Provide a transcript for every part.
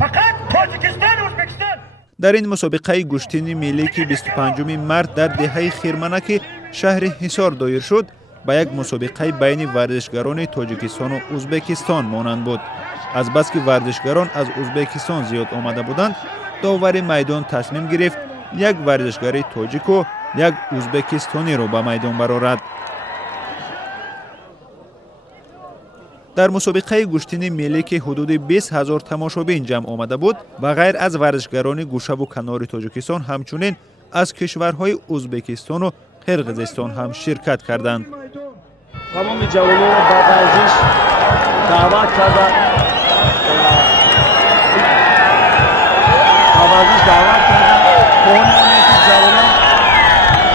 فقط تاجیکستان و ازبکستان. در این مسابقه گشتین ملی که 25 مارس در دهه خرمنک شهر حصار دایر شد با یک مسابقه بین ورزشگران تاجیکستان و ازبکستان مانند بود. از بس که ورزشگران از ازبکستان زیاد آمده بودند، داور میدان تصمیم گرفت یک ورزشگر تاجیک و یک ازبکستانی را به میدان برآورد. در مسابقه گشتین ملی که حدود 20,000 تماشابین جمع آمده بود، و غیر از ورزشگران گوشه و کنار تاجیکستان همچنین از کشورهای ازبکستان و قرقیزستان هم شرکت کردند. تمام جوانان را به ورزش دعوت کردند. جوانان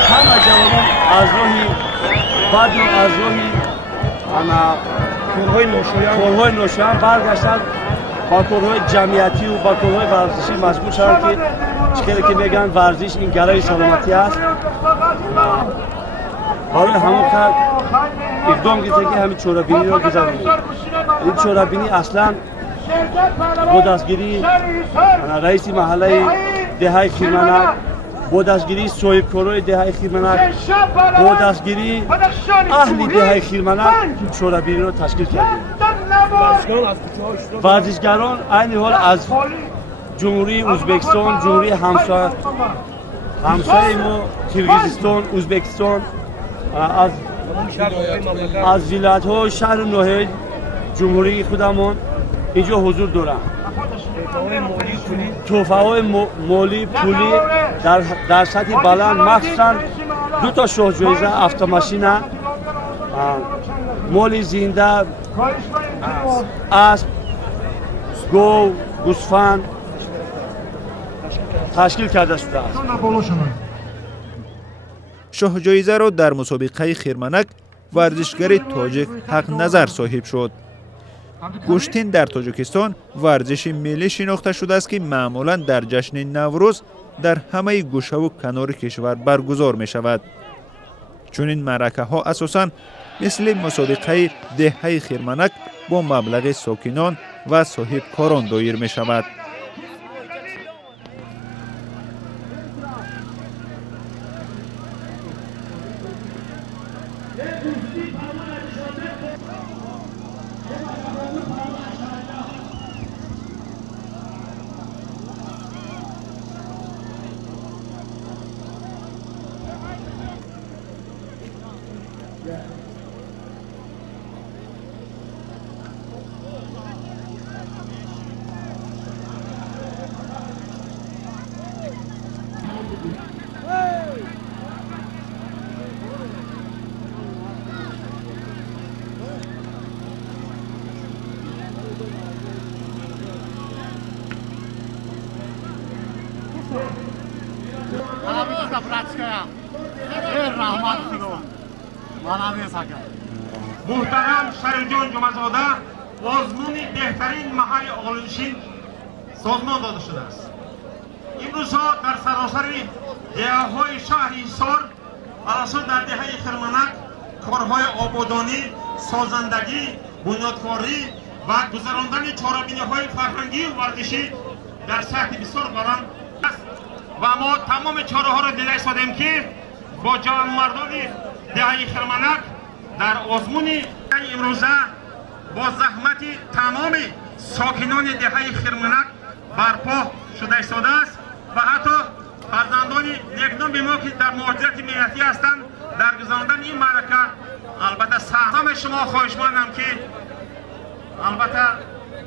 همه جوانان از راهی بد و از راهی کارهای نوشیان برگشتند با کارهای جمعیتی و با کارهای ورزشی مشغول شدند که چیزی که میگن ورزش این گرای سلامتی است. برای همون کار اقدام گرفته که همین چورابینی را گذاریم. این چورابینی اصلا با دستگیری رئیس محله دهه خیرمنک، با دستگیری صاحب کارهای دهه خیرمنک، با دستگیری اهل دهه خیرمنک چورابینی را تشکیل کردیم. ورزشگران عین حال از جمهوری ازبکستان، جمهوری همسایه ما قرقیزستان، ازبکستان، از ولایت‌ها شهر ناحیه جمهوری خودمان اینجا حضور دارند. تحفه‌های مالی پولی در سطح بلند، مخصوصاً 2 تا شاه جایزه افت-ماشین، مال زنده، اسب، گاو، گوسفند تشکیل کرده شده است. شاه جایزه را در مسابقه خرمنک ورزشگر تاجیک حق نظر صاحب شد. گشتین در تاجیکستان ورزش ملی شناخته شده است که معمولا در جشن نوروز در همه گوشه و کنار کشور برگزار می شود. چون این معرکه ها اساساً مثل مسابقه دهه خرمنک با مبلغ ساکنان و صاحب کاران دایر می شود. محترم شریفجان جمعزاده آزمون بهترین محل آلنشین سازمان داده شده است. امروزها در سراسر دهه‌های شهر حصار اساس در دهه خرمنک کارهای آبادانی، سازندگی، بنیادکاری و گذراندن چهاربینی‌های فرهنگی و ورزشی در سطح بسیار بلند است و ما تمام چاره‌ها را دیده ایستادیم که با جوانمردان دهه خرمنک در آزمون امروزه با زحمت تمام ساکنان دهه خرمنک برپا شده ایستاده است و حتی فرزندان نیکنام ما که در مهاجرت مهنتی هستند در گذراندن این معرکه البته سهم شما خواهشمندم که البته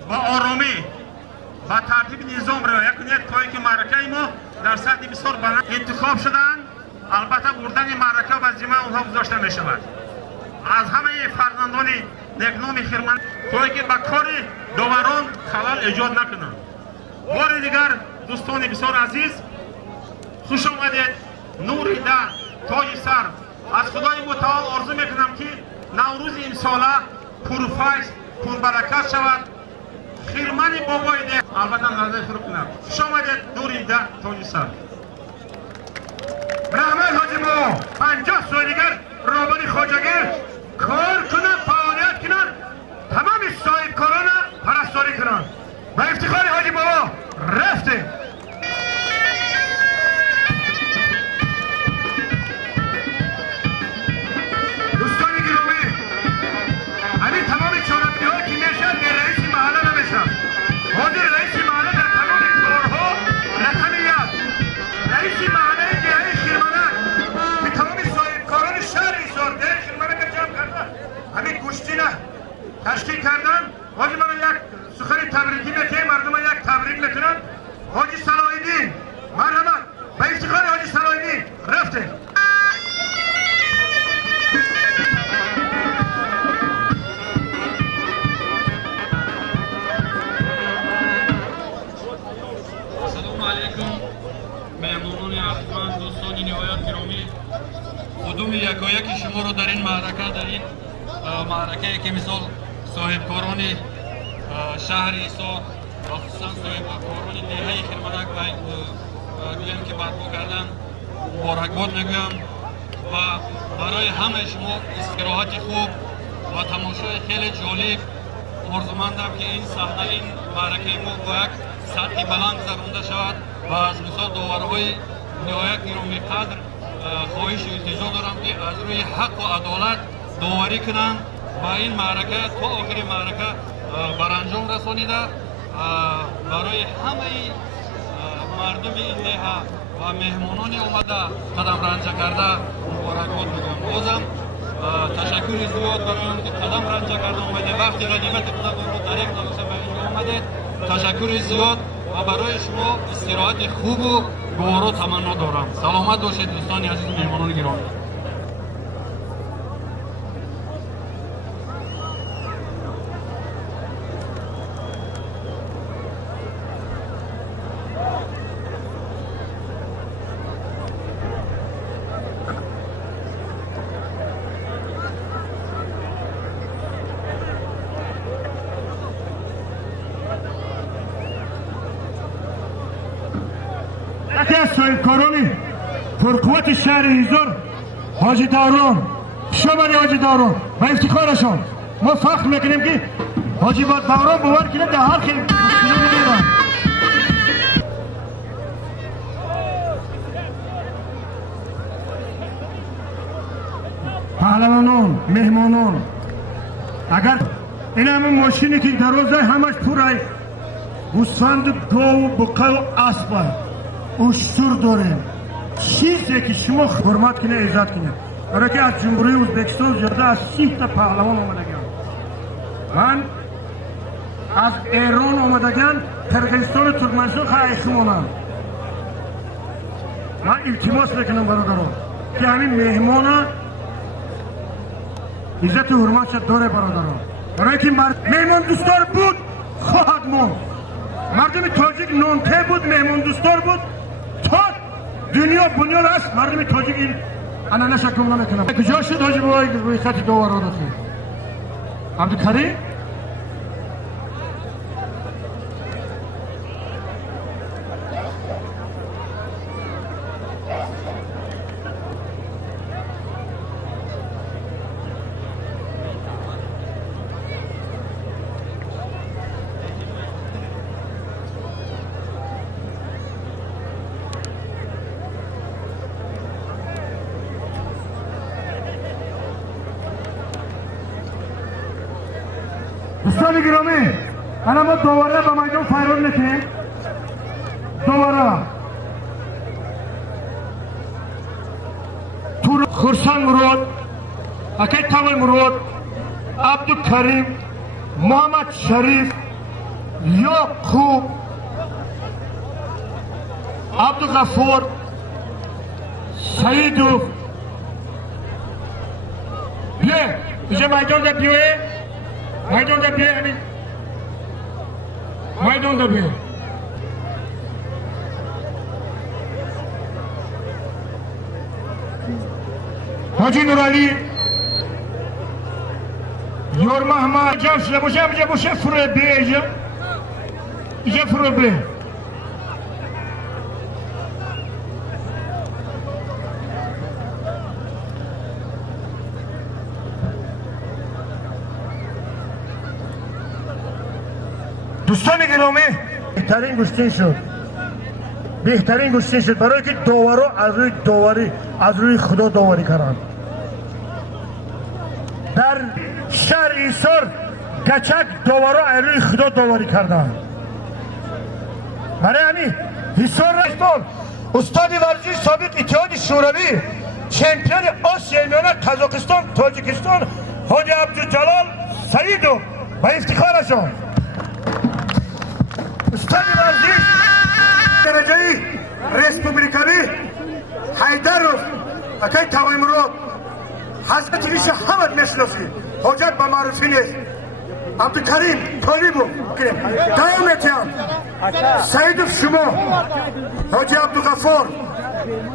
با آرامی و ترتیب نظام رعایت کنید تا اینکه معرکه ما در سطح بسیار بلند انتخاب شدند. البته بردن معرکه و ذمه اونها گذاشته می شود. از همه فرزندان نیکنام خرمنک تا اینکه به کار داوران خلل ایجاد نکنند. بار دیگر دوستان بسیار عزیز خوش آمدید. نور ده تاج سر از خدای متعال آرزو میکنم که نوروز این ساله پرفیض پربرکت شود. خرمن بابای ده البته نظر فرو کنم. خوش آمدید. نور ده تاج سر. رحمت حاجی ما 50 سال دیگر رابطه خواجگی کار کنن، فعالیت کنن، تمام صاحب کاران پرستاری کنن. با افتخار حاجی بابا احترام یکایک شما رو در این معرکه که مثال صاحبکاران شهر ایسار و خصوصا صاحبکاران دهه خرمنک گویم که برپا کردن مبارکباد میگویم و برای همه شما استراحت خوب و تماشای خیلی جالب آرزومندم که این صحنه این معرکه ما با یک سطح بلند گذرانده شود و از مثال داورهای نهایت گرامی قدر خواهش و التجا دارم که از روی حق و عدالت داوری کنند و این معرکه تا آخر معرکه برانجام رسانیده برای همه مردم این دهه و مهمانان اومده قدم رنجه کرده مبارکباد میگم. بازم تشکر زیاد برای اون که قدم رنجه کرده اومده وقتی غنیمت خدا رو طریق داشته به اینجا اومده. تشکر زیاد و برای شما استراحت خوب و گوارا تمنا دارم. سلامت باشید دوستان عزیز مهمانان گرامی. یکی از صاحبکاران پرقوت شهر ایزار حاجی دارون شمال حاجی دارون و افتخارشان ما فخر میکنیم که حاجی دارون باور کنه در هر خیلی مشکلی نمیدن. پهلوانان مهمانان اگر این همه ماشینی که در روزه همش پورای گوسفند گاو بقر و اسب اشتر داریم چیزی که شما حرمت کنه عزت کنه برای که از جمهوری ازبکستان زیاده از 30 تا پهلوان آمدگان من از ایران آمدگان قرقیزستان و ترکمنستان خیلی مانم من التماس میکنم برادران که همین مهمان عزت و حرمت شد داره برادران برای که مهمان دوستار بود خواهد ماند مردم تاجیک نانته بود مهمان دوستار بود تا دنیا بنیان است مردم تاجیک این انانه شکل نمیکنم. کجا شد حاجی بابای روی خط داوران رفت عبدالکریم دوستان گرامی الان ما دوباره به میدان فرار میکنیم دوباره طول خرسان مراد اکی تاوی مراد عبدالکریم محمد شریف یعقوب عبدالغفور سعیدوف بیه اینجا میدان ده بیوه میدان ده بیه همین میدان ده بیه حاجی نورالی یور محمد جمشله باشه فروه بیه اینجا فروه بیه دوستان گرامی بهترین گشتین شد برای که داورا از روی خدا داوری کردن در شهر ایسار گچک داورا از روی خدا داوری کردن برای همین ایسار رشتان استاد ورزشی سابق اتحاد شوروی چمپیون آسیا میانه قزاقستان تاجیکستان حاجی عبدالجلال سعیدوف و افتخارشان استاد ورزش درجه‌ای ریسپوبلیکایی حیدروف اکی تاوی مراد حضرت ریش حمد میشناسید حاجت به معروفی نیست عبدالکریم طالبو دوام اتیان سعیدوف شما حاجی عبدالغفار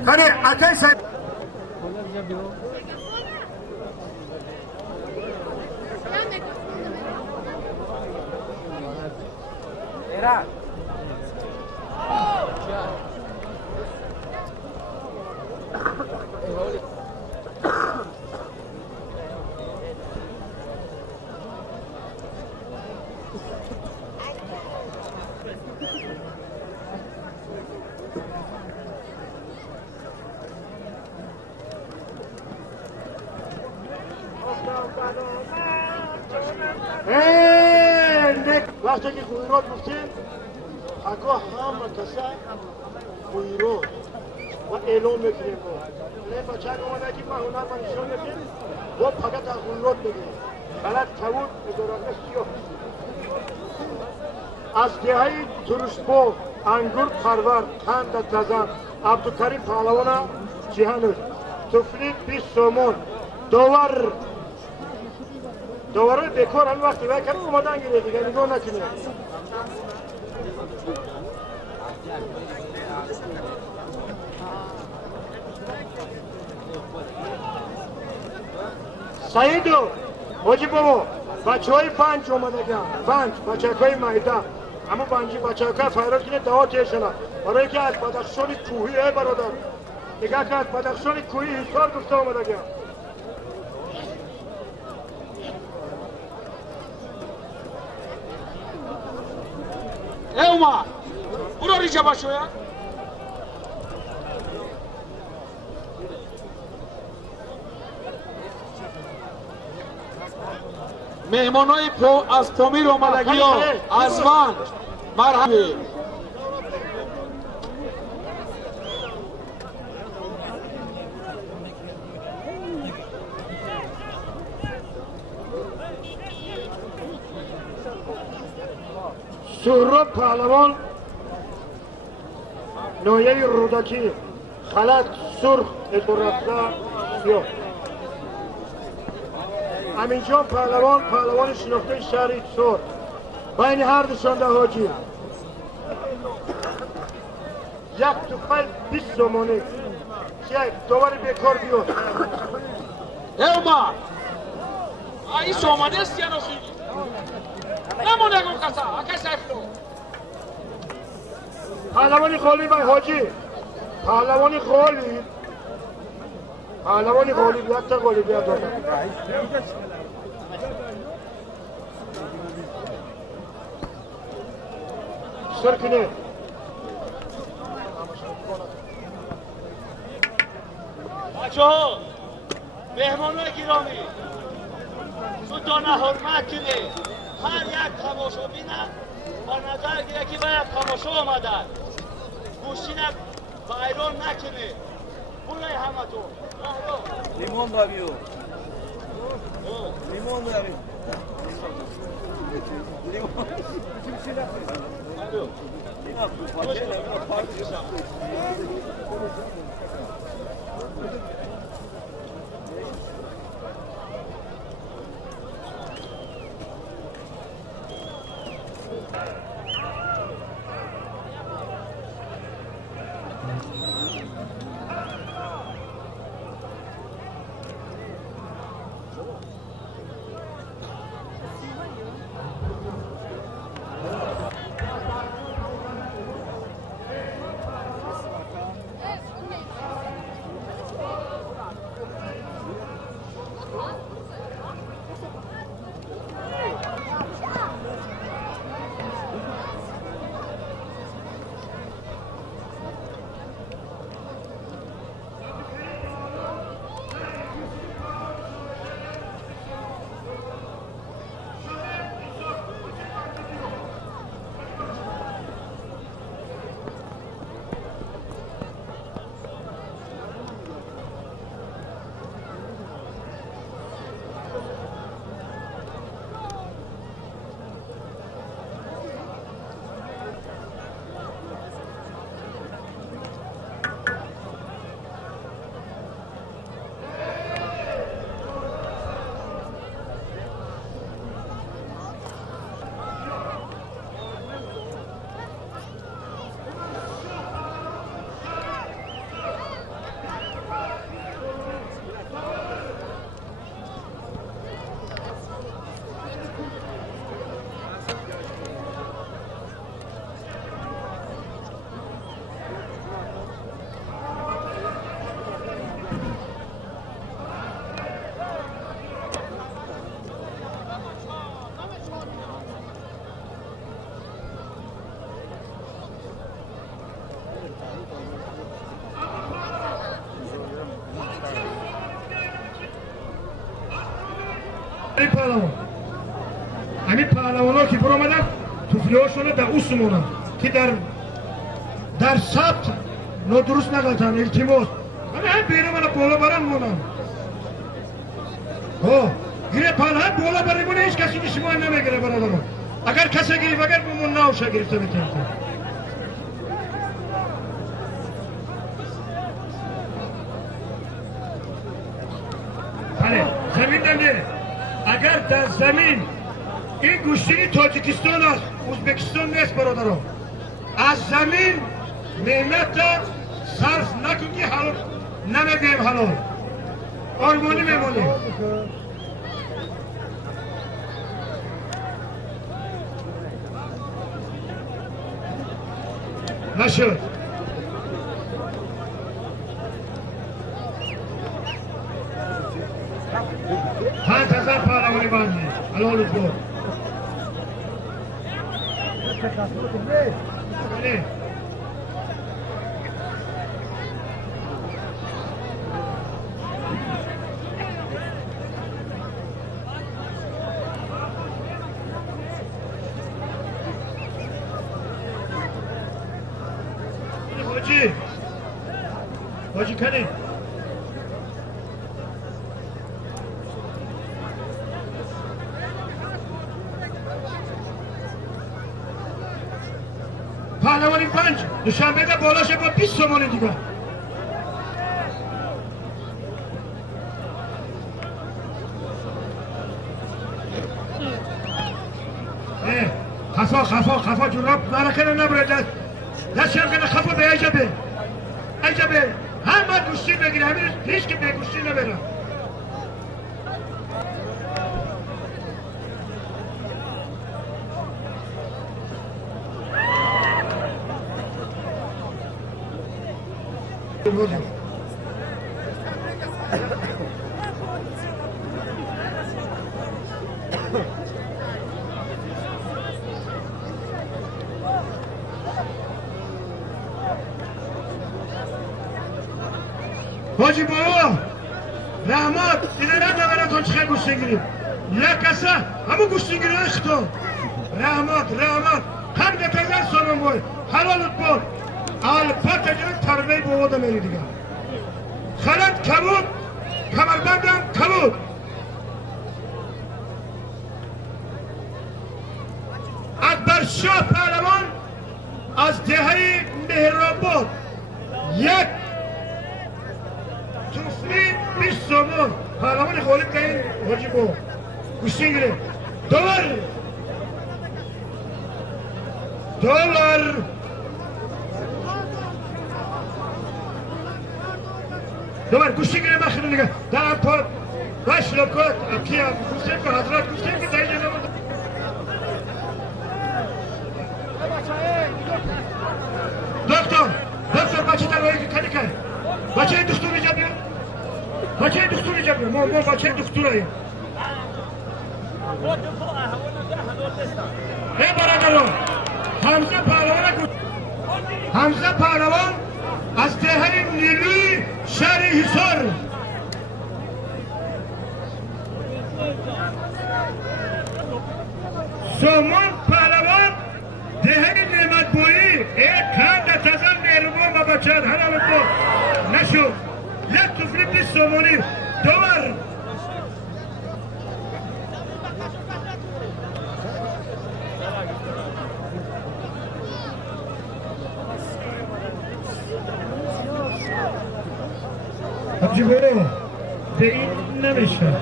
کنی اکی سعید وقتی که خیرات گفتیم آگاه همه کسا خیرات و اعلام میکنیم نه بچه اومده که ما هنر من نشون میدیم و فقط از خیرات بگیم بلد کبود ادارانه سیاه از دهی ترشبو انگور پرور قند تزن عبدالکریم پهلوان جهانوی تفلی 20 سومون دوباره بکار هر وقتی باید کنم اومدن گیره دیگه نگاه نکنه سعیدو حاجی بابا بچه های 5 اومده گم 5 بچه های مایده اما بچه های فیرات کنه دعا تیشنه برای که از بدخشان کوهی ای برادر نگاه که از بدخشان کوهی حسار گفته اومده گم اومد برو ریجه باشو یا مهمانای از پامیر آمدگی ها از من مرحبی سهراب پهلوان نایه رودکی خلط سرخ ادرافته سیاه امینجان پهلوان شناخته شهر ایتسار بین هر دوشانده حاجی یک توفیل 20 سومانی یک دوباره بیکار بیاد اومد این سومانی است یا نسوی نمونه گم کسا اکه سیفتو پهلوانی خالی بای حاجی پهلوانی غالب یک تا غالب بیاد داده سر کنه بچه ها مهمانای گرامی سلطان حرمت کنه هر یک تماشا بینن با نظر گیره که باید تماشا آمدن گوشینک بایران نکنه بولای همه تو لیمون باقیو لیمون باقیو لیمون ای پهلوان همین پهلوانا که برآمدن توفلی‌هاشون در اوسمونن که در ثبت نادرست نگفتن التماس همین بیرون من بالا برن مونن گیره پهلوان بالا برمونه هیچ کسی شما نمیگیره برادران اگر کسی گیرید اگر بمون ناوشه گرفته میتونید بله زمین نمیره اگر در زمین این گوشتینی تاجیکستان است ازبکستان نیست برادران از زمین نعمت صرف نکن که حلال نمیگیم حلال آرمانی میمونیم نشد 5000 پهلوانی بندی حلال بود حاجی کنی پهلوانی 5 دوشنبه ده بالاش با 20 تومانی دیگه خفا جناب نرکنه نبره دستی هم کنه خفا به عجبه همه گوشتی بگیره همین هیچ که به گوشتی نبره حاجی بابا رحمت اینه نمیدونم تو چه گوشتی گیریم یک کسه همون گوشتی گیریم اختار رحمت هم دکتر سانم بای حلالت بود البته جنگ تربیه بابا دا میری دیگه خلط کبود کمربندم کبود اکبر شاه پهلوان از دهه مهرآباد یک توفلی 20 تومان پهلوان غالب کنین حاجی با گوشتی گیره دلار گوشتی گیره مخیلی نگه در پاد باش لکات اکی هم گوشتیم که حضرات گوشتیم که دایجه نمونده دکتر بچه در روی که کنی که بچه دکتر اینجا بیار ما بچه دکتر هاییم ای برادران حمزه پهلوان از دهه نیلوی شهر حصار سامان پهلوان دهه نعمت بایی یک کند تزن نیروان و بچه حلال تو نشد یک توفلی 20 تومانی دور حاجی برو به این نمیشه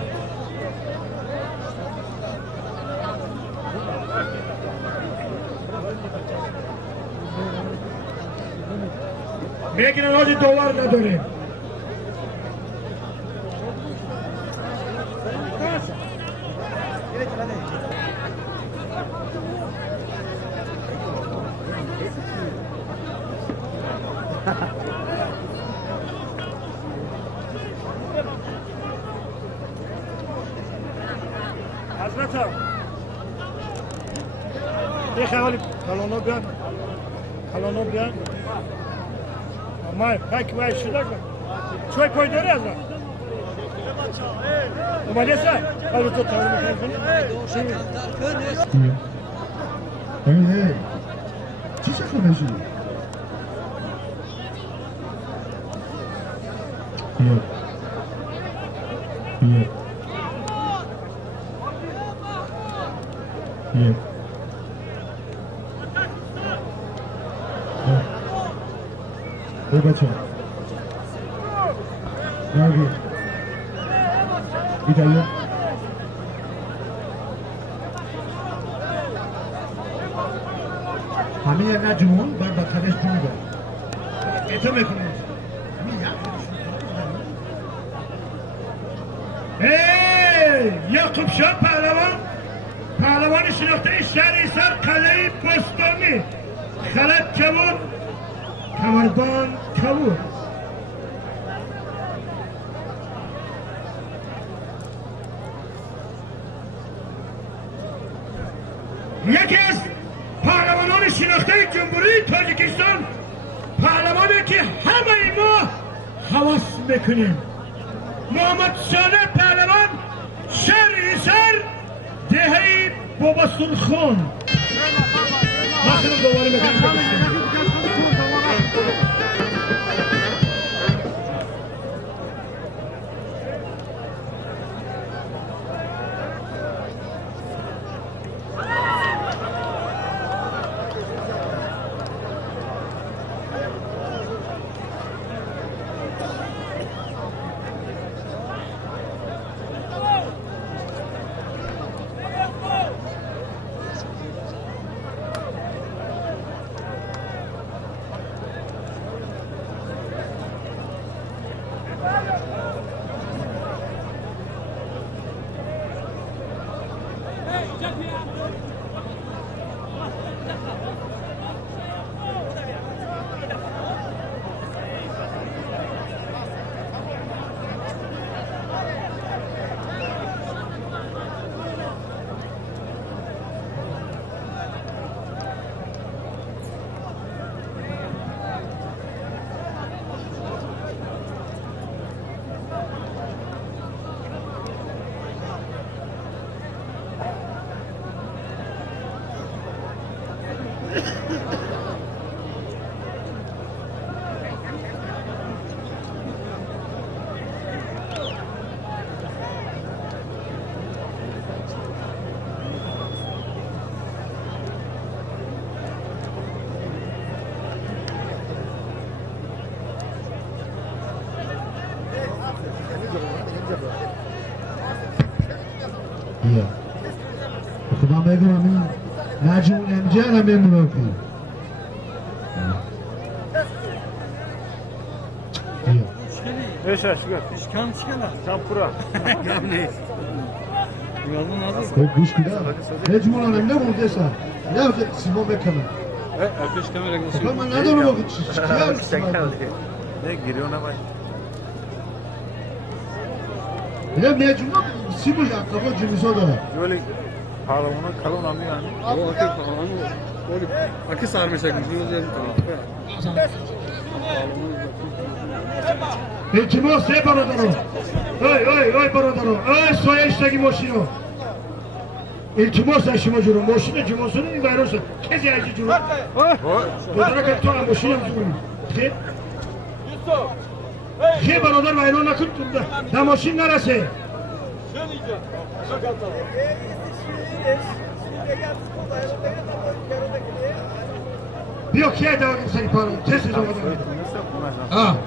میگن حاجی دلار نداریم حضرت یه خواهی کلانو بیان مای پاک وای شده کن چوی پای داری از اومده سر حالا تو تمام کنی چی چه خونه شدی؟ بیا بیا بیا بیا بچه بیا بیا بیا همه یه نجمون بر بدترش جون دار اعتا میکنیم یعقوب شاه پهلوان شناخته شهر سر قلعه بستانی خلط کبود کمربان کبود یکی از پهلوانان شناخته جمهوری تاجیکستان پهلوانی که همه ما هوس میکنیم محمد صالح پهلوان شهر سر دهه بابستون خان مثلا دوباره میکنم بیا خدا بگم همین نجمون امجه هم بمونم بیا Beş yaş gör. İşkan çıkana. Çampura. Ne? Yolun adı. گوش کده نجمون هم نه بوده سر نه سیما بکنم Ateş kamera nasıl? من ندارم واقع چی نه گیریو نباید نه نجمون سیما یعقوب جمیزا داره ولی پهلوانا کلون هم میگن O akı falan o. Akı sarmışak. التماس ای برادرو ای برادرو ای سایشتگی ماشینو التماس ای شما جورو ماشین جماسونه این ویروسه کسی ایجی جورو دودره که تو هم ماشین هم جورو خیلی خیلی برادر ویرون نکن در ماشین نرسه بیا کیه دوگیم سری پارو کسی جا بودم آه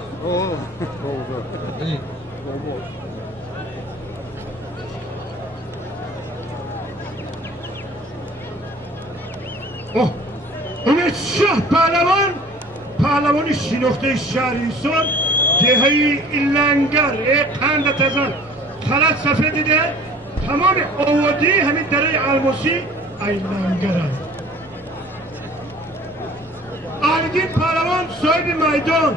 امید شاه پهلوان شناخته شهریستان دهه لنگر قند تزن خلط صفحه دیده تمام آوادی همین دره الماسی ای لنگر هست ارگین پهلوان صاحب میدان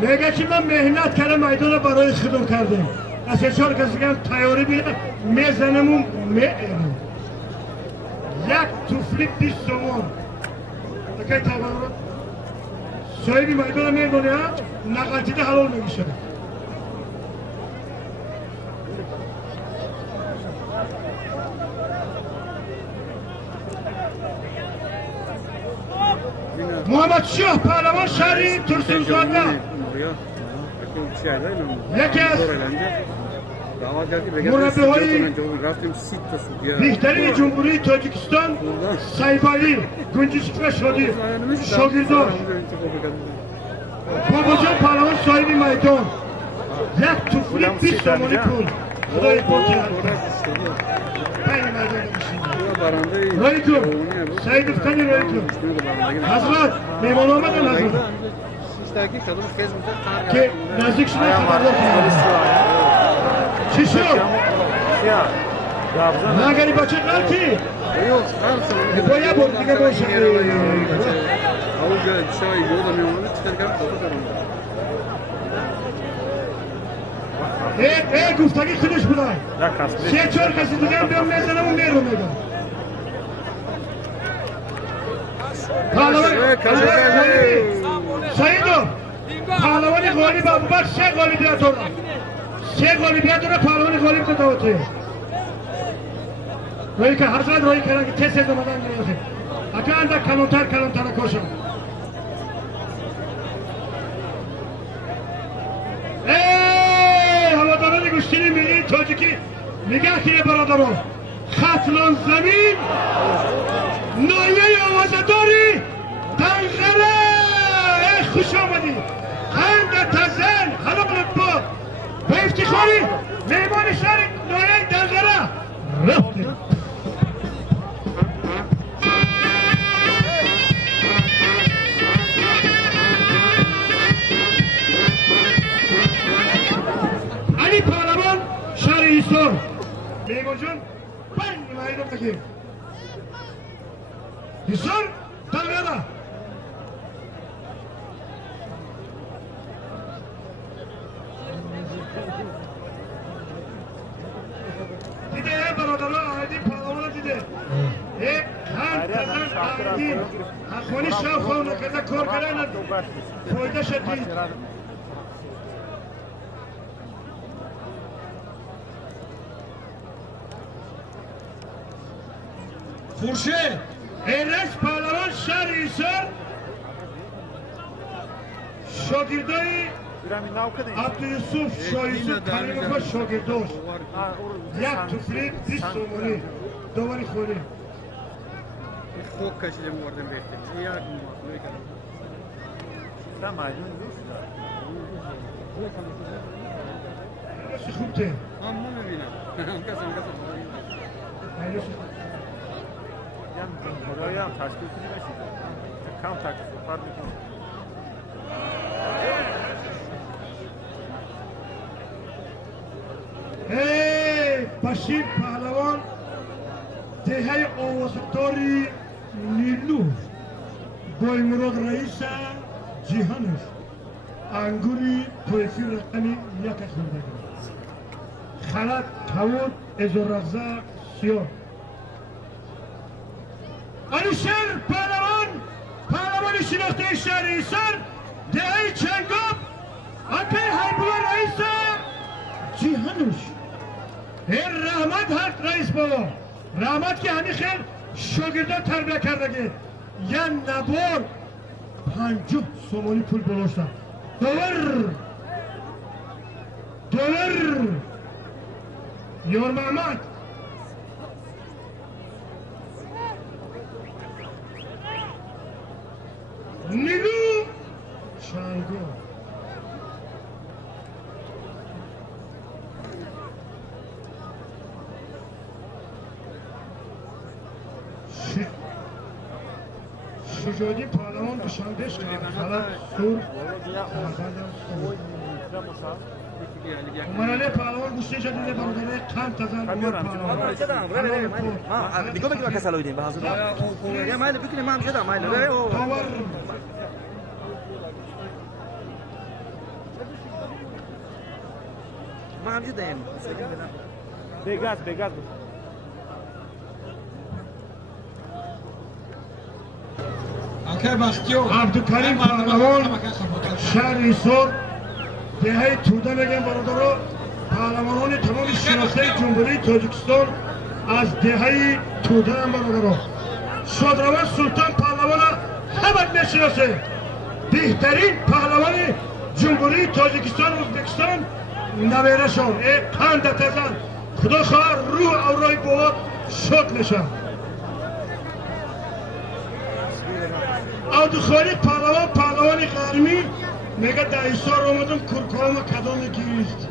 میگه که من مهنت کردم میدان رو برای خودم کردم از چهار کسی که تیاری بیرم میزنم و میرم یک توفلی 20 تومان که تمام رو صاحب میدان میدونه نقلتیده حلال میشه محمد شاه پهلوان شهری ترسونزاده یکی از مربی‌های بهترین جمهوری تاجیکستان سایبالی گنجشک شادی شاگرداش باباجان پهلوان صاحب میدان یک توفیق 20 تومانی پول خدای پاک رایتون سعید افغانی رایتون حضرت میمان آمدن حضرت که نزدیک شما خبردار کنید چی شد؟ نگری بچه غلطی باید بود دیگه باشه گفتگی خودش بودن 3-4 کسی دیگه هم بیام میزنم و میرو میگم سعیدو پهلوانی غالب ابوبکر 3 غالبیت داره 3 غالبیت داره پهلوانی غالب که داوته روی که حضرت روی کردن که تست زمانه نیازه اگه اندر کلانتر کشم هواداران گشتین ملی تاجیکی نگاه کنه برادران خطلان زمین نایه آوازداری دنغره خوش آمدی قند تزن حالا بلد به افتخاری میمان شهر نایه دنغره رفتی علی پهلوان شهر ایستان میمان جان بند مایدان بگیر ایستان دنغره دیده برادران آهدین پهلوان دیده یک هم تزن آهدین حقانی شاو خواهو نکرده کار کرده فایده شدید خورشه ایرش پهلوان شهر ایسان شاگردای عبدالیوسف شاه یوسف کریم‌آقا شاگرداش یک توفیق 20 تومانی داوری خوری خوب کشیدم بردم بهتر یا موافقه کردم تا معلوم نیست چه خوب ته هم میبینم کسان یم جمهوری هم تشکیل کنی نشید کم تکلیف فرد میکنم بشیر پهلوان دهه آوازداری نیلو بایمراد رئیس جهانش انگوری تویفی رقمی یک خورده خلط کود ازورغزه سیاه علی شهر پهلوانی شناخته شهر ایسان دهه چنگاب اکه حیبولا رئیس جهانش رحمت هست رئیس بابا رحمت که همین خیل شاگردان تربیه کردگه یه نبار 50 سومانی پول بلاشتن دور یار محمد نیلو چنگو شجاعی پهلوان بشندش کرد خلط سور عمر علی پهلوان گوشتی جدید برادره قند تزن عمر پهلوان دیگه بگیم کسل اویدیم به حضور یا مایل بکنیم ما هم شده مایل ما هم شده بگاز عبدالکریم پهلوان شهر ایسان دهه توده میگن برادرها پهلوانان تمام شناخته جمهوری تاجیکستان از دهه توده هم برادرها شادروان سلطان پهلوان همه میشناسه بهترین پهلوان جمهوری تاجیکستان و ازبکستان نویره شد قندت ازن خدا خواه روح اورای بود شد نشد آدوخانی پهلوان غرمی میگه در ایسار آمدم کرکام کدام گیرید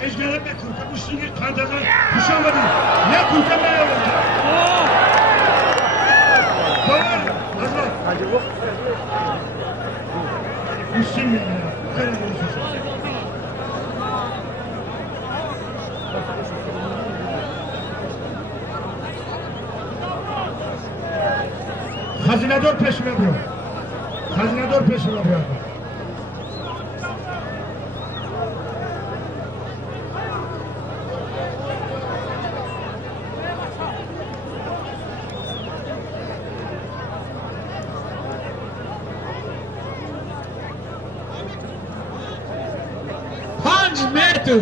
خیش گره به کرکا بشتینگی قند ازن خوش آمدیم نه کرکا میرم باور حضرت بشتین میگیرم خیلی نمیشه خزینه دار پیش می بیاد خزینه دار پیش می بیاد 5 متر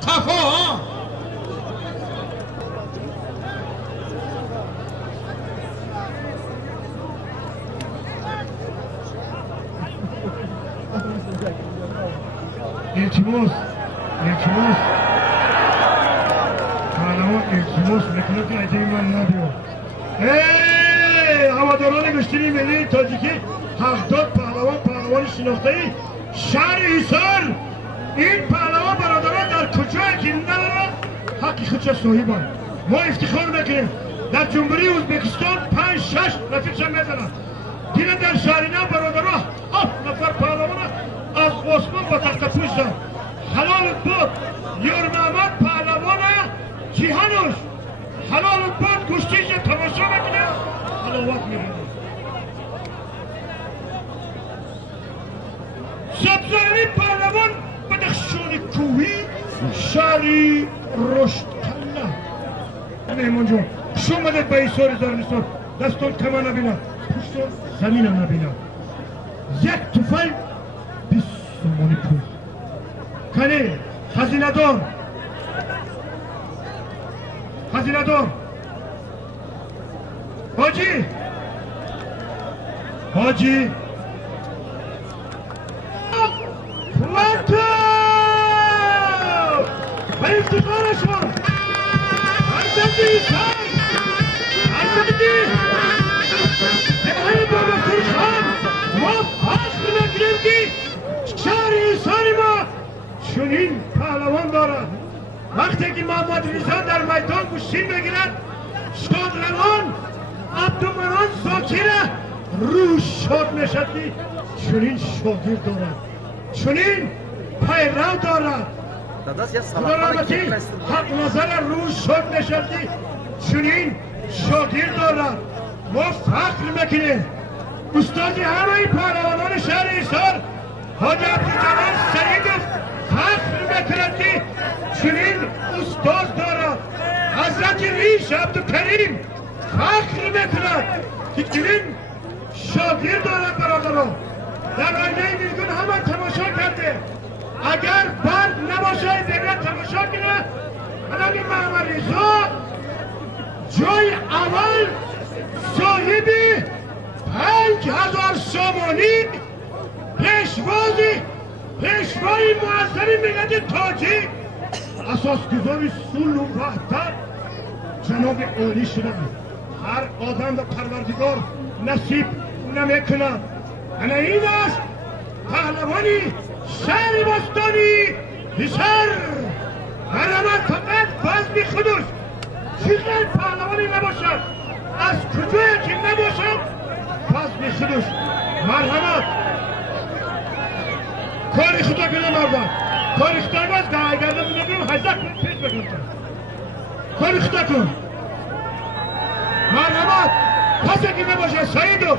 تفاهم التماس پهلوان التماس میکنه که ایده من نبیاد هواداران گشتیری ملی تاجیکی 70 پهلوان شناخته ای شهر ایسان این پهلوان برادران در کجایی که ندارن حقی خودش صاحبان ما افتخار میکنیم در جمهوری ازبکستان 5-6 رفیقشان میزنن دیگه در شهرینا برادران 7 نفر پهلوان از عثمان با تخت پوش دارن حلال بود یور محمد پهلوان جیهانوش حلال بود گشتیش تماشا میکنه حلاوت میکنه سبزاری پهلوان بدخشان کوهی شهری رشدکنه مهمان جان شما مدد به ایسار زارنستان دستان کما نبینه پشتان زمین هم نبینه یک توفل 20 سامانی پول کنه خزینه دار حاجی پلاتو به افتخار شما ارزمدی های بابا خان ما فخر نکنیم که شهر ایسانی ما چنین پهلوان دارد وقتی که محمد رضا در میدان گوشین بگیرد شادروان عبدالمنان زاکر روش شاد نشد که چنین شاگرد دارد چنین پیرو دارد خدا رحمتی حق نظر روش شاد نشد که چنین شاگرد دارد ما فخر میکنیم استاد همه پهلوانان شهر ایسار حاج عبدالجلال سعیدوف فخر میکند که چنین استاد دارد حضرت ریش عبدالکریم فخر میکند که چنین شاگرد دارد برادران در آینه میلگون همه تماشا کرده اگر برد نباشه دیگر تماشا کنه حالا محمد رضا جای اول صاحب 5000 سامانی پیشوای معظم ملت تاجیک اساسگذار صلح و وحدت جناب عالی شده هر آدم و پروردگار نصیب نمیکند انا این است پهلوانی شهر باستانی هیسار حرمت فقط بزم خودش چیزی پهلوانی نباشد از کجایی که نباشد بزم خودش مرحمت کاری خدا کنه مردم کاری خدا باز گرده بودیم حضرت پیش بکنم کاری خدا کن مرحمت کسی که نباشه سعیدوف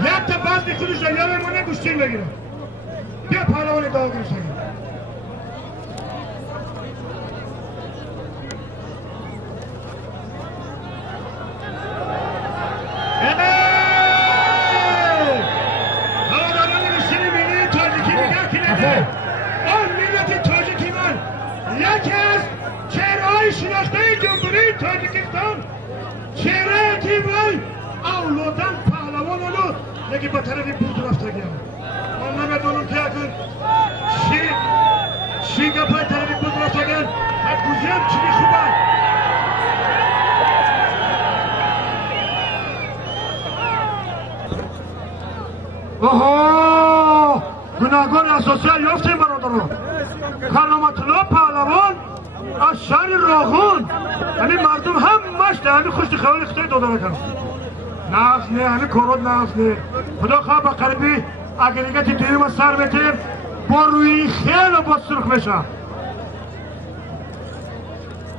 یک تا بزم خودش را یا بمونه گوشتین بگیره بیا پهلوان داغون سعید آن ملت تاجیکی من یکی از چهره‌های شناخته جمهوری تاجیکستان چهره تیبای اولادن پهلوانانو طرفی بود رفتگیم من نمیدونم که اگر چی گپای طرفی بود رفتگیم گوزیم چی خوبه اوه گناهگار اساسی یافتیم برادران کرامت الله پهلوان از شهر راغون یعنی مردم همش ده همین خوشت خیال اختیار داده رکن نفس نه همین کارات نفس نه خدا خواه به قریبی اگریگت دویم سر بتیم با روی خیل و با سرخ میشه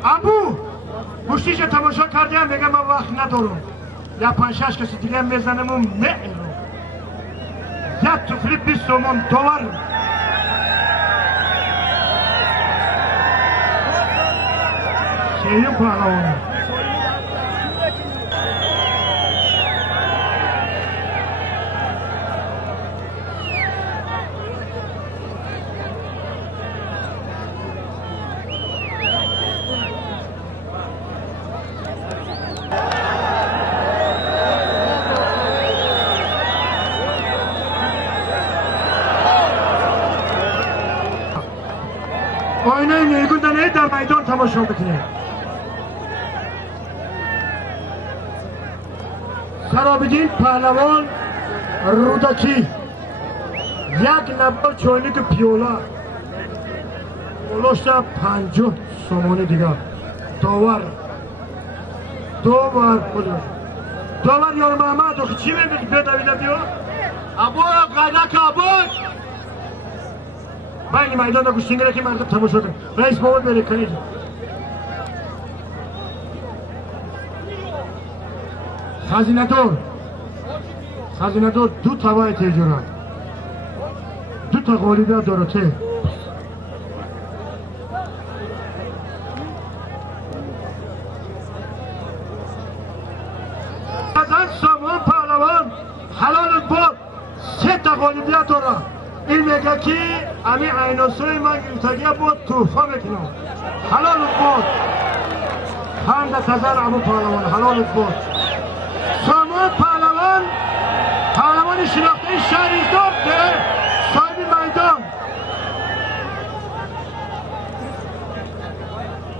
ابو گوشتیش تماشا کردیم میگم من وقت ندارم یا 5-6 کسی دیگه میزنم و میرم یک تفلی 20 تومان داور شیعیم پهلوانه آینه نیگون دنه در میدان تماشا بکنه سرابدین پهلوان رودکی یک نبار چوینک پیولا بلوشت 50 سومانی دیگه داور یار محمد آخه چی میبینی بدویده بیا ابو قدک ابو این میدان گوشتین گره که مردم تماشا کنید رئیس محمد بره کنید خزینه دار دو تبای تیجوره دو تا غالیده دارته ازن سامان پهلوان حلال بود 3 تا غالیده داره این میگه که امی عیناسوی من گرفتگی بود توفا میکنم حلال بود خانده تزر ابو پهلوان حلال بود سامان پهلوان شناخته شهریزاد ده صاحب میدان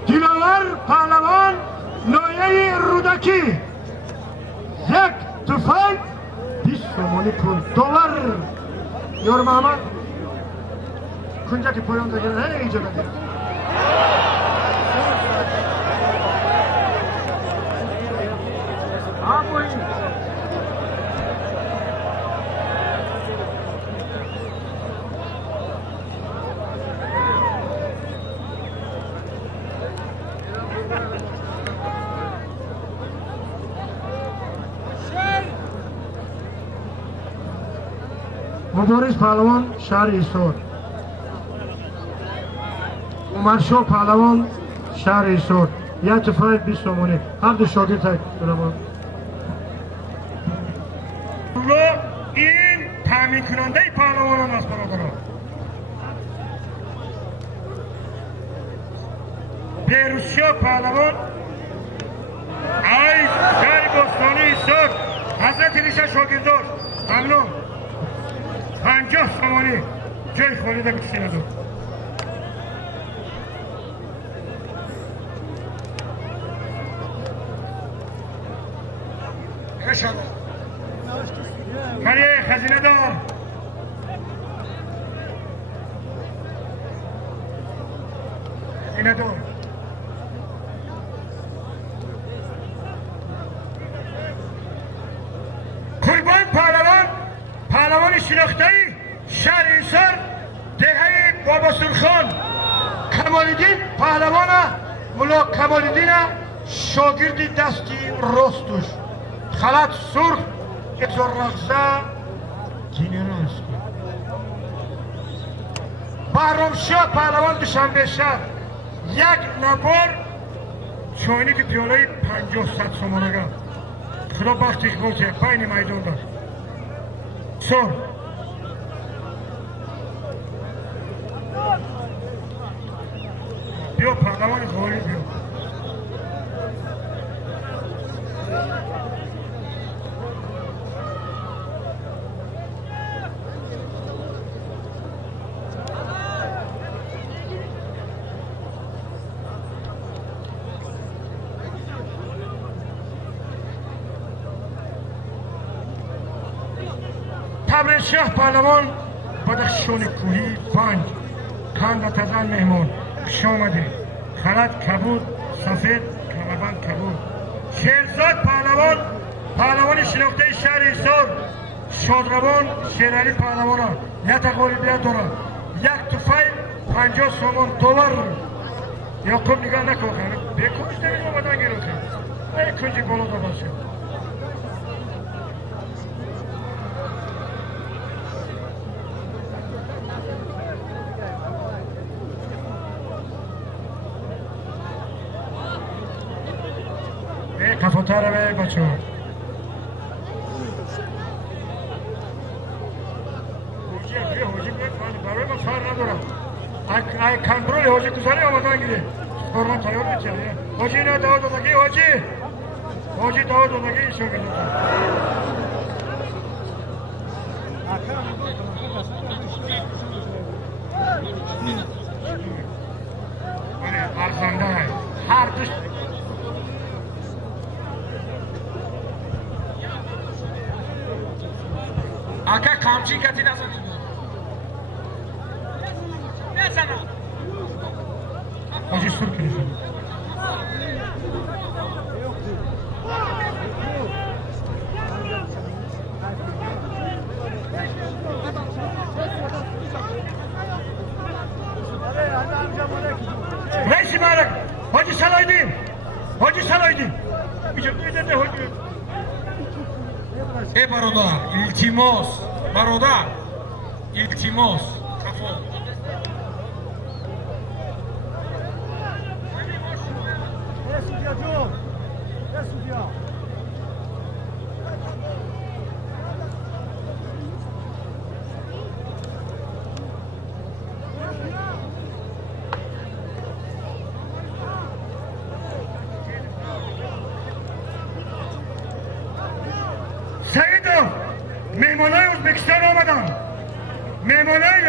دلاور پهلوان نویه رودکی 1 تفنگ 20 تومانی پول داور یار محمد کنجا که پایان داده هی اینجا داده مبارز پهلوان شهر ایسار عمرشاه پهلوان شهر ایسار یک تفاید 20 تومانی هر دو شاگرد های برمان این تامین کننده پهلوانان است برادران بیروزشاه پهلوان ای شهر باستانی ایسار حضرت ریشه شاگردار ممنون 50 تومانی جای خالیده کشیده دو خشد کریه خزینه دار خزینه دار قربان پهلوان شناخته‌ای شهر ایسار دهه بابا سرخان کمال‌الدین پهلوان ملا کمال‌الدین شاگرد دستی راستوش خلط سرخ ازار رقصه جنرال است بهرامشاه پهلوان دوشنبه شهر 1 نبار چاینک پیاله 50-100 تومانگه خدا بخت اقبال که بین میدان داشت سر بیا پهلوان غالی بیا محمد شاه پهلوان بدخشان کوهی 5 خان تزن مهمان پیش آمده خلط کبود سفید کمربند کبود شیرزاد پهلوان شناخته شهر ایسار شادروان شیرعلی پهلوان ها یک غالبیت دارد 1 توفیل 50 سومان دلار یاقوب نگاه نکن بکنش نمید آمدن گیرو کرد ای کنجی بالا دا باشه ای کفتر به بچه ها حاجی برای ما سر ندارم ای کنترل حاجی گذاری آمدن گیره فرمان تیار بچه حاجی نه داود دادگی حاجی داود دادگی شو گذاشت ارزنده های هر دوش Aka kamçı kati nasıl? Ne sana? حاجی سر کنید رئیس مالک حاجی سلایدین اینجا بیدنده حاجی Ey baroda, iltimos, kafo. سعیدو مهمانای ازبکستان آمدن مهمانای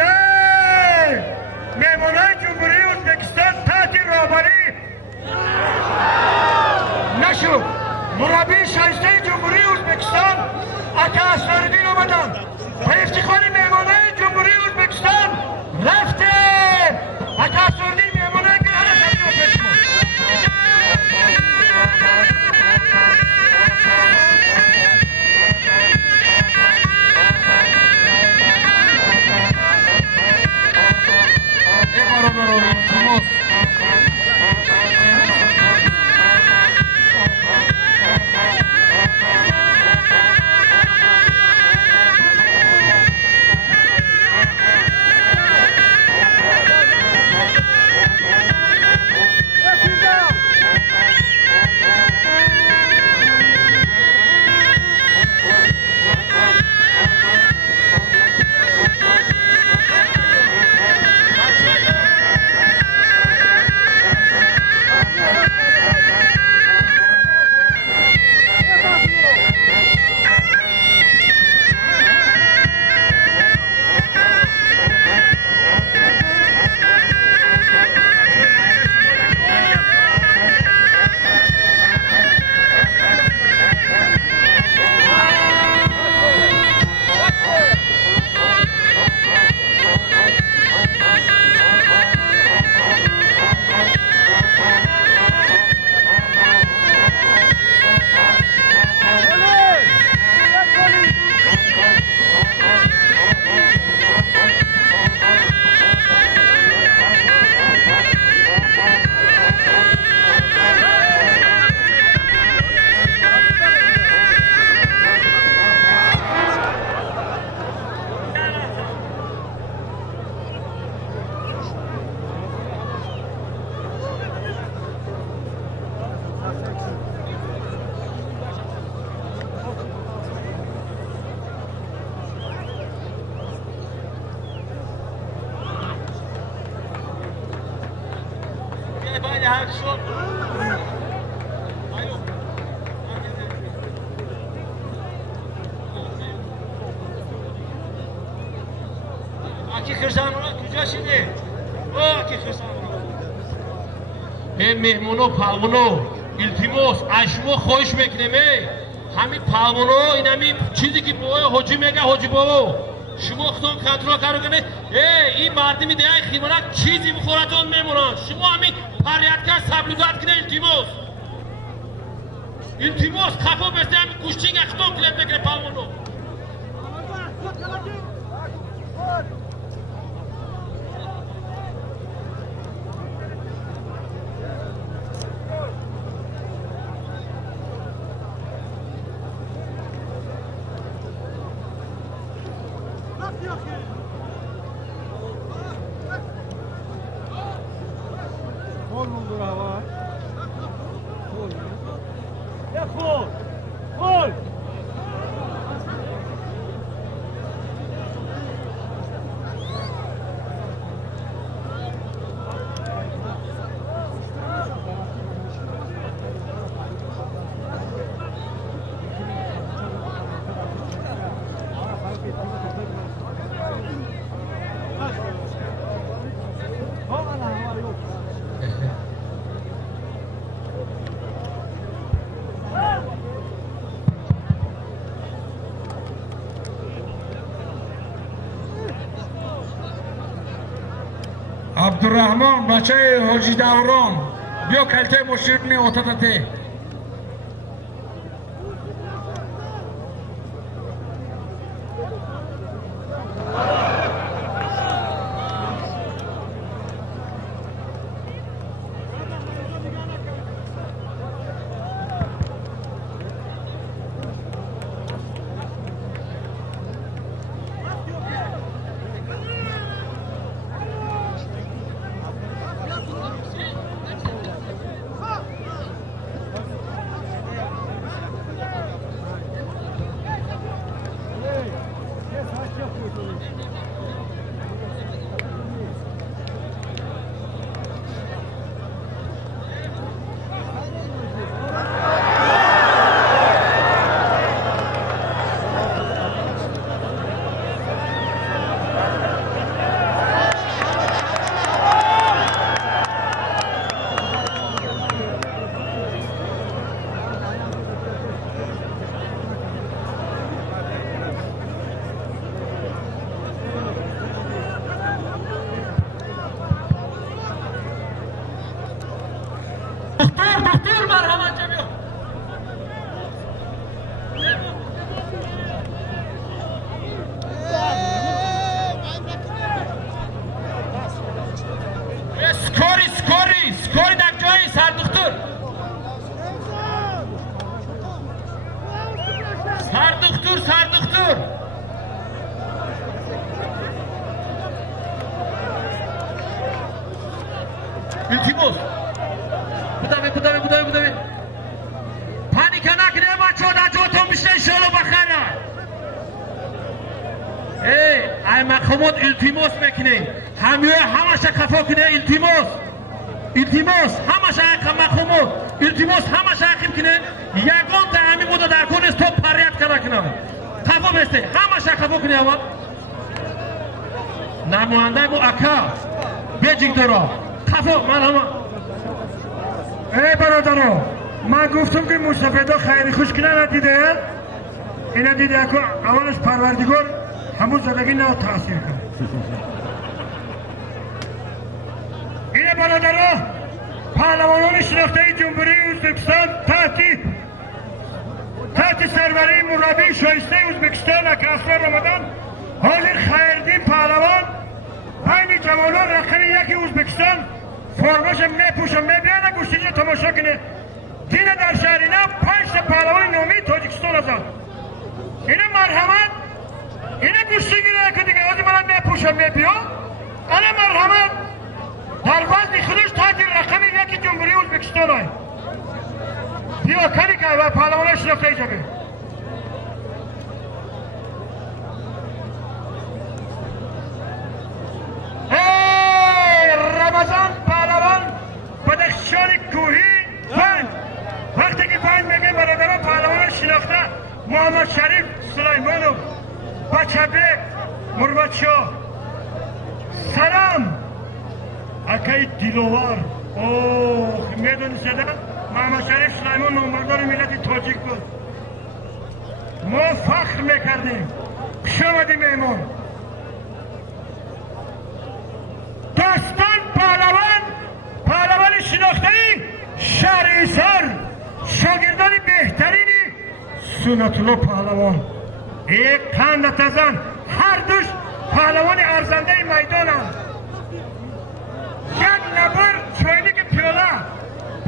جمهوری ازبکستان تحت رهبری نشد مربی شایسته جمهوری ازبکستان اکا اسرارالدین آمدن و افتخار مهمانای جمهوری ازبکستان رفته اکا اسرارالدین مهمانای که مهمونو پالمونو التماس اشمو خوش میکنم همین پالمونو این همین چیزی که بابا حاجی میگه حاجی بابا شما خودتون کنترل کارو کنه. این مردمی دیگه خیمانک چیزی بخورتون میمونن. شما همین پریدکر سبلودات کنه التیموس خفا بسته همین گوشتینگ اختم کلت بگره پامونو. عبدالرحمن بچه حاجی دوران بیا کلته مشیرنی اوتاتته دکتر مرحمت جمعیت سکوری در جای سر دکتر التیموس بدوی پانیک نکنه بچه ها در جاتون بشه انشاءالله بخیره ای مخمود التیموس میکنه همش خفا کنه التیموس همش مخمود التیموس همش عقیم کنه یگان تا همین بوده در کن است تو پریت کرده کنه خفا بسته همش خفا کنه اما نماینده بو اکا بیجیک دارا خفا مرحمت ای برادرو من گفتم که مستفیدا خیلی خوش کنه ندیده اینا دیده که اولش پروردگار همون زدگی نه تأثیر کنه اینه برادرو پهلوانان شناخته جمهوری ازبکستان تحت سروری مربی شایسته ازبکستان اکراسل رمضان حال خیردین پهلوان پایین جوانان رقم یکی ازبکستان فرماش میپوشم میبینه گوشتینجا تماشا کنه دینه در شهر اینا 5 پهلوان نومی تاجیکستان هستن اینه مرحمت اینه گوشتی گیره که دیگه از من میپوشم میبیو اینه مرحمت در وزن خودش تاج رقم یکی جمهوری ازبکستان های بیا کلی که و پهلوانش شناخته ایجا بی رمضان پهلوان بدخشان کوهی وقتی که پنج میگه برادران پهلوان شناخته محمد شریف سلیمانو بچبه مربتشاه سلام اکای دیلوار اوه میدونی شده محمد شریف سلیمان نامبردار ملت تاجیک بود ما فخر میکردیم پیش آمدیم ایمان سنت الله پهلوان یک پند تزن هر دوش پهلوان ارزنده میدان هم یک نبر چوینی که پیاله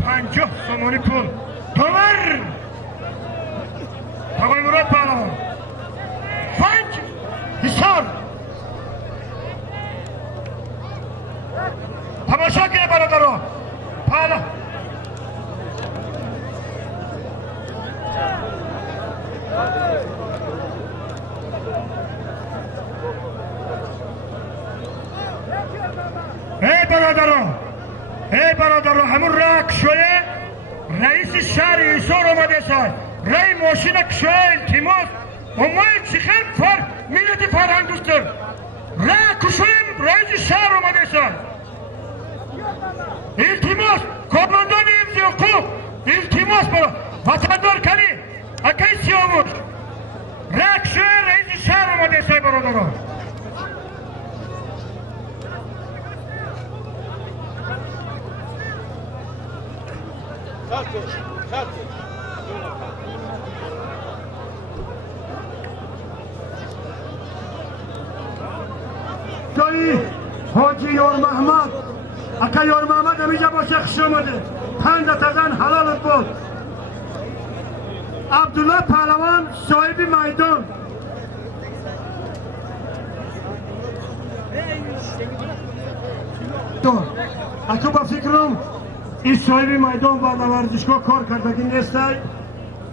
50 سومانی پول دوبر آقای مراد پهلوان 5 حساب تماشا کنه برادران پهلوان ای برادران همون راه کشویه رئیس شهر ایسار آمده سای رای ماشین کشویه التماس امای چیخن فر ملت فرهنگ دوستر راه کشویم رئیس شهر آمده سای التماس کارمندان امزی حقوق التماس برا وطندار کنی اکی سیاموش راه کشویه رئیس شهر آمده سای برادران جایی حاجی یار محمد اکا یار محمد همیجا باشه خش آمده پند تزن حلالت بود عبدالله پهلوان صاحب میدان اکا با فکرم این صاحب میدان بعد ورزشگاه کار کردگی نیستی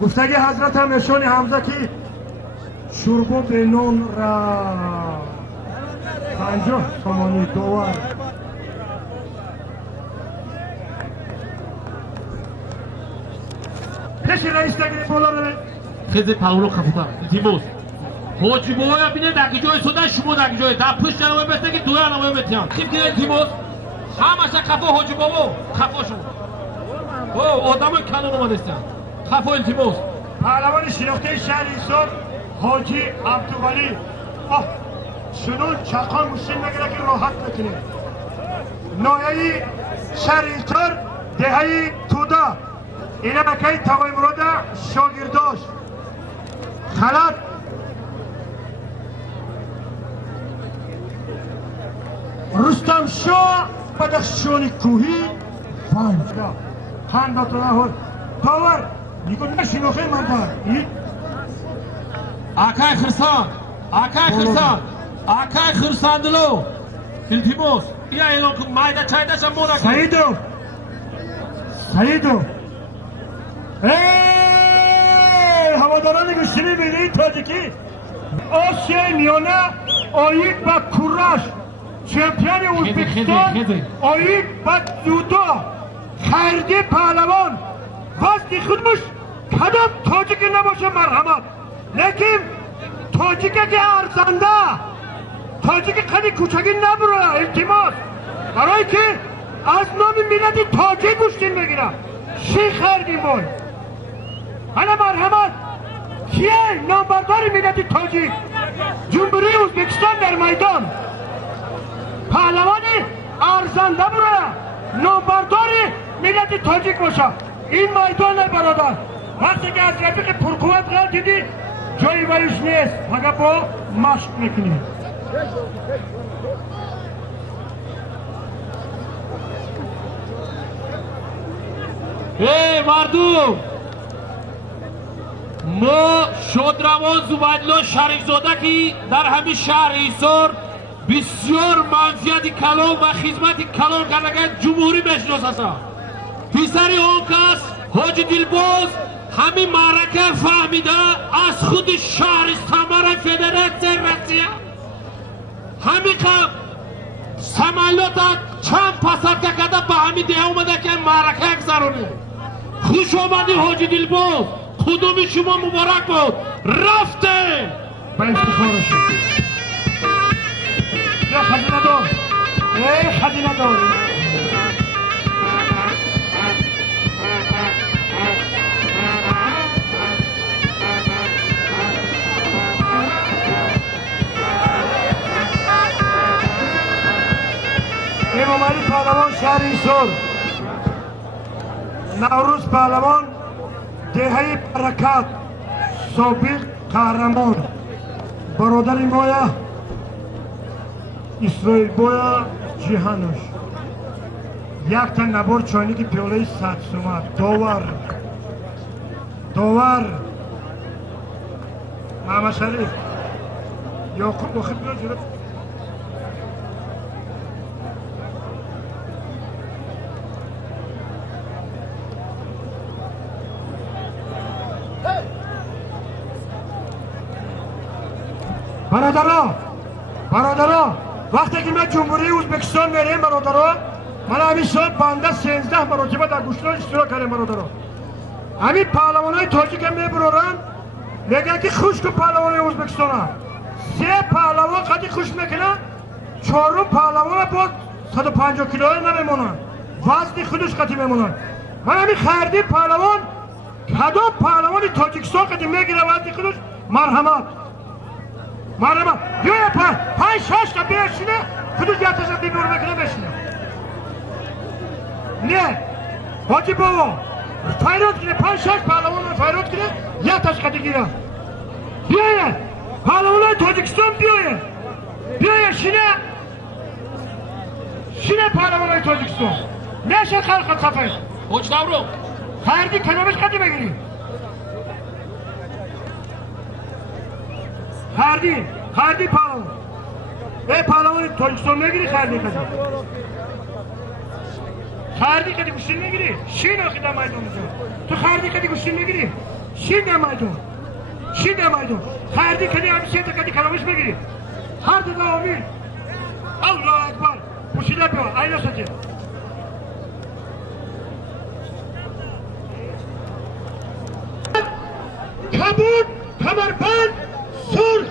گفته که حضرت هم اشان حمزه که شربو به نون را 50 تومانی دوار پیش رئیس تگیری بالا رو خیلی پاولو خفوتا تیموس حاجی بابا بینه دقیقه جای سودا شما دقیقه جای تا پشت جنوبه بسته که دویا نموه بتیان خیلی کنه تیموس همشه خفا حاجی بابا خفا شما او آدم کنون اومده استن خفا التیموس پهلوان شناخته شهر ایسار حاجی عبدالولی شنون چقا مشین نگره که راحت نکنه نایه شهر ایسار دهه تودا اینه مکه تقای مراد شاگرداش خلط رستم شاه بدخشانی کوهی پند داتونه پاور نیکو نشنوخه مردار آکای خرسان آکای خرساندلو التیموس یا اعلان کن مایده چایده شم مورا کن سعیدو هواداران گشتری ملی تاجیکی آسیای میانه آیید با کوراش چمپیون ازبکستان آیید با جودو خیردی پهلوان وزنی خودمش کدام تاجیکی نباشه مرحمت لیکن تاجیکی که ارزنده تاجیکی خیلی کوچکی نبره التماس برای که از نام ملت تاجیک گوشتین بگیرم شی خیردی بای حالا مرحمت کیه نامبردار ملت تاجیک جمهوری ازبکستان در میدان پهلوانی ارزنده بره نامبردار ملت تاجیک باشه این میدان برادر وقتی که از رفیق پرقوت قرار دیدی جایی برش نیست فقط با مشق میکنی مردم ما شادروان زبیدالله شریفزاده که در همین شهر ایسار بسیار منفعت کلان و خدمت کلان کرده جمهوری بشناس هست پسر آن کس حاجی دلباز همین معرکه فهمیده از خود شهرستان فدراسیون روسیه همین که سمالات چند پسات که کرده به همین ده اومده که معرکه گذرونه خوش آمدی حاجی دلباز خدوم شما مبارک بود رفته با افتخارش یا خزینه دار خزینه دار امام علی پهلوان شهر ایسار نوروز پهلوان دهه برکت سابق قهرمان برادر مایا اسرائیل بویا جهانوش یک تا نبار چاینی پیاله 100 سوم داور محمد شریف یعقوب واخد بیا جلو برادرها وقتی که من جمهوری ازبکستان میریم برادرها من همین سال بنده 13 مرتبه در گشتار اشتراک کردم برادرها همین پهلوانای تاجیک هم میبرارن میگن که خشک پهلوانای ازبکستان هم 3 پهلوان قدی خوش میکنه 4 پهلوان با 150 کیلویی نمیمونن وزن خودش قدی میمونن من همین خردی پهلوان کدام پهلوان تاجیکستان قدی میگیره وزن خودش مرحمت بیا 5-6 تا بشینه خودش یتش رو بیبور بکنه بشینه نه حاجی بابا فیروز کنه 5-6 پهلوان رو فیروز کنه یتش قدی گیره بیایه پهلوان های تاجیکستان بیایه شینه پهلوان های تاجیکستان میشه خلقت صفحه حج دورو خردی کنامش قدی بگیری خردی پهلوان پهلوان تاجیکستان میگیری خردی کدی گوشتین میگیری شین آخی در میدون تو خردی کدی گوشتین میگیری شین در میدون خردی کدی همیشه تا کدی کنامش میگیری هر دو آمین الله اکبر پوشیده بیا اینا سجه کبود کمربند سرخ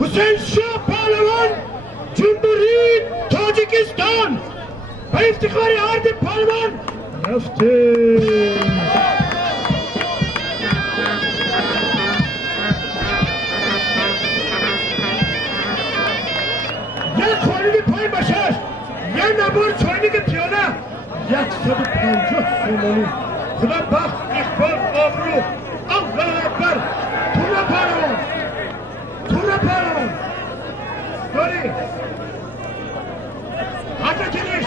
حسین شاه پهلوان جمهوری تاجیکستان به افتخار ارد پهلوان رفته یک خانید پای بشش یک نبار چاینی که پیانه 150 سومانی خدا بخت اقبال آبرو الله اکبر تونه پهلوان داری حتی کنیش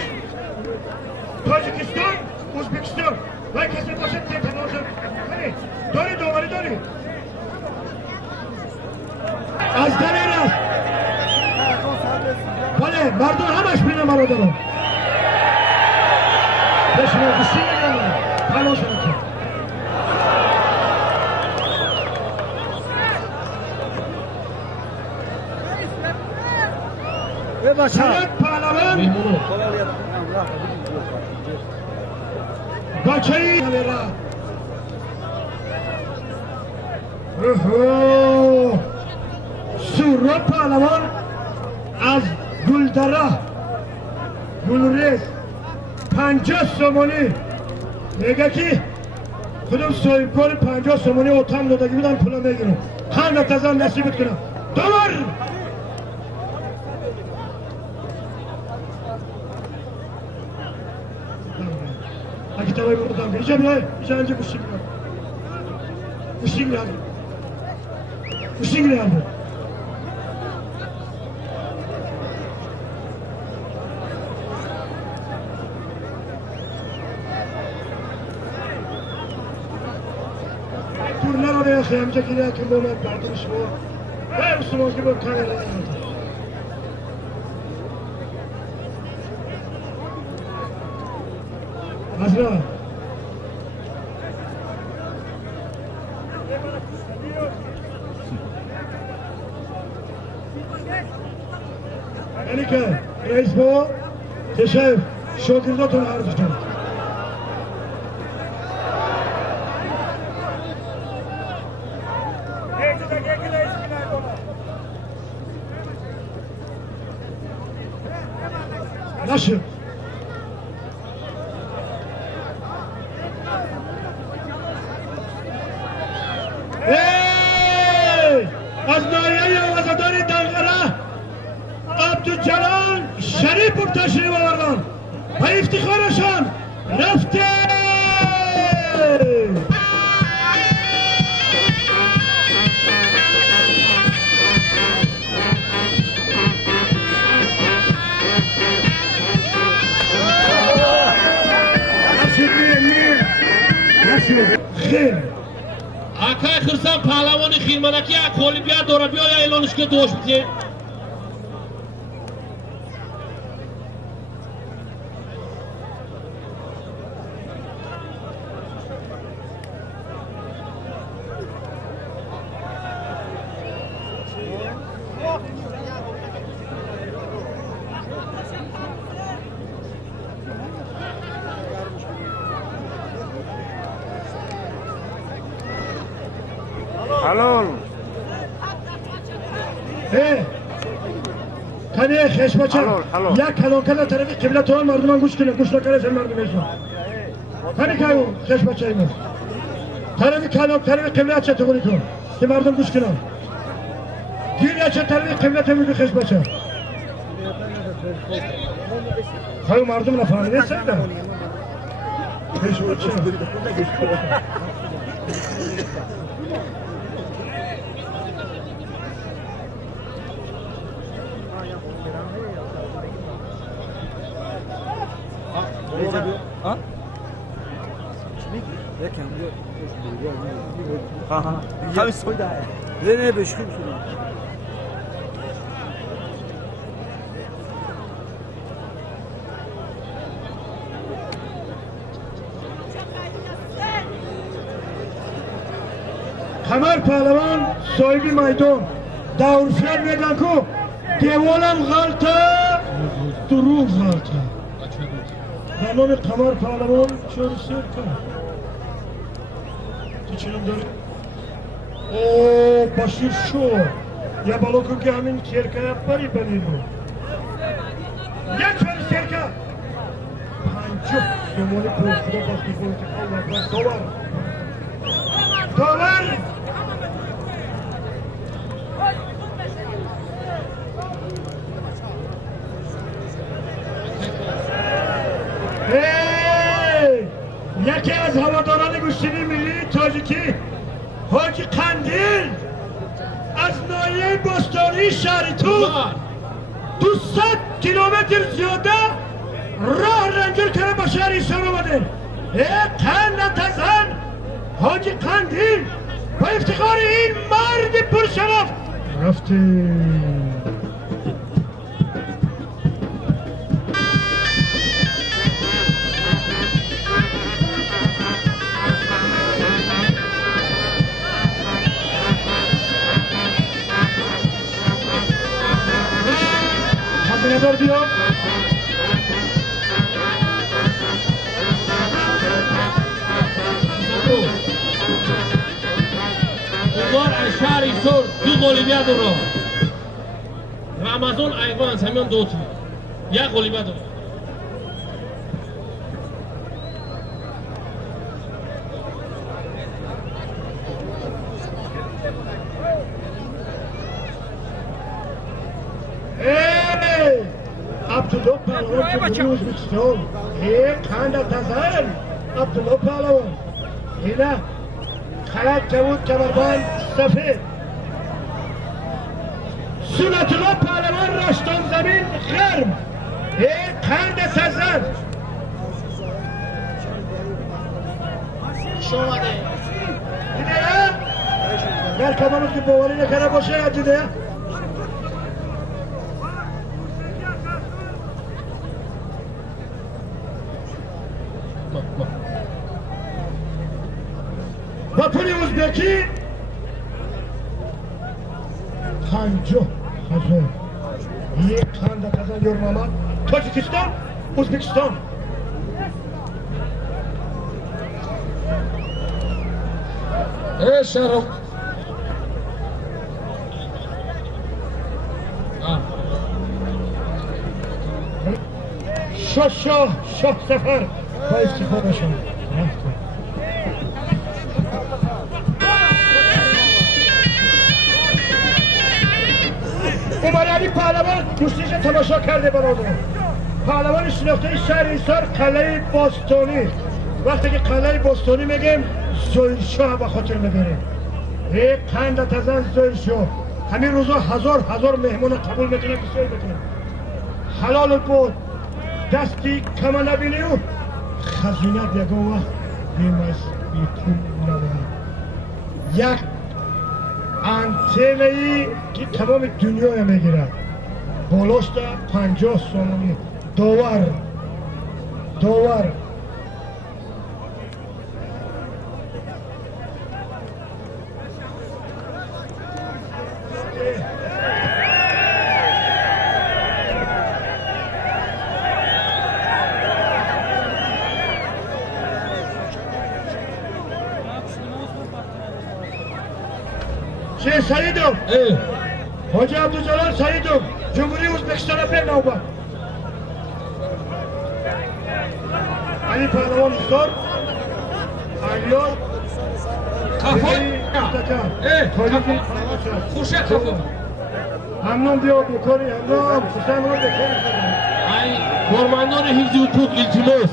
تاجیکستان ازبکستان و کسی باشد که تنازل کنی داری داوری داری از دنیر است بله مردم همش بینه مرادرم بشنه بسی میگنم تلاش نکن سرک پهلوان بچه ای سورا پهلوان از گلدره گلریز 50 سومانی میگه که خودم صاحبکار 50 سومانی اتم دادگی بودم پولا میگیرم هر نتظر نصیبت کنم دور اگه تبایی بودم اینجا بیای اینجا گوشتی میاد تورنه رو بیاخی همجا که نیاکن بومد بردنش بود به سماز که بود کنه Hazra. یعنی که رئیس با تشریف شاگرداتون عرض کنم نشد از ناحیه آزادان دلغره عبدالجلال شریف پر تشریف آوردن و افتخارشان رفته خیر акай хирсан паҳлавони хирманаки як олимпиад дора биёя эълонш ки дош бите Halol. کنه خشمچه حلال. یک کلان کلا طرف قبله تو مردمان گوش کنه گوش نکنه سن مردم ایشون کنه که او خشمچه ایمون طرف کلان طرف قبله چه تقولی کن که مردم گوش کنه گیر چه طرف قبله تو میگه خشمچه خواهی مردم نفهمیده سنده خشمچه نه بشکیم شده کمر پهلوان صاحب میدان داورفیار میگن کو دیوالم غلطه دروغ غلطه به نام کمر پهلوان چون سیر کن تو چنم داری؟ اوه باشیر شو یا بالا کن که همین کرکه بری بنیدو یک چون سیرکه پنجو زمانی پرسیده باستی کنی که داور داور یکی از هواداران گوشتنی ملی تاجیکی حاجی قندیل از ناحیه باستانی شهر تو 200 کیلومتر زیاده راه رنجر کنه با شهر ایسان آمده قند تزن حاجی قندیل با افتخار این مرد پرشرف رفته ندار بیا Ular şehri sor, du Olimpiyat ro. Ramazan ayvan hemen dot. Ya Olimpiyat. Abdullah Pehlevan ki bunu Uzbekistan. Kanda tazar. Abdullah Pehlevan. Hina. Kayat Kavut Kamarban Safir. Sunatullah Pehlevan Raştan Zemin Gharm. Kanda tazar. Şomade. Hina ya. Ver kabamız ki bovali ne kara boşa ya de ya. وطنی ازبکی پنجاه هزار یک خنده کزن یورماما تاجیکستان ازبکستان شرف شاه سفر با استفاده شد عمر علی پهلوان گوشتیش تماشا کرده برادرم پهلوان شناخته شهر ایسار قلعه باستانی وقتی که قلعه باستانی میگیم زویرشاه به خاطر میبریم قند تزن زویرشاه همین روزا هزار مهمون قبول میکنه بسیار بکنه حلال بود دستی کما نبینی و خزینه بیگاه وقت بیمایست بیتون یک انتنه‌ای که تمام دنیا میگیره بالاش تا 50 سومونی داور شیخ سعیدov حاجی عبدالجلال سعیدov جمهوری ازبکستان به نوبت علی پهلوان استاد علیار همنون بیا بکنی همنون خسن رو بکنی کارمندان حفظ حقوق التماس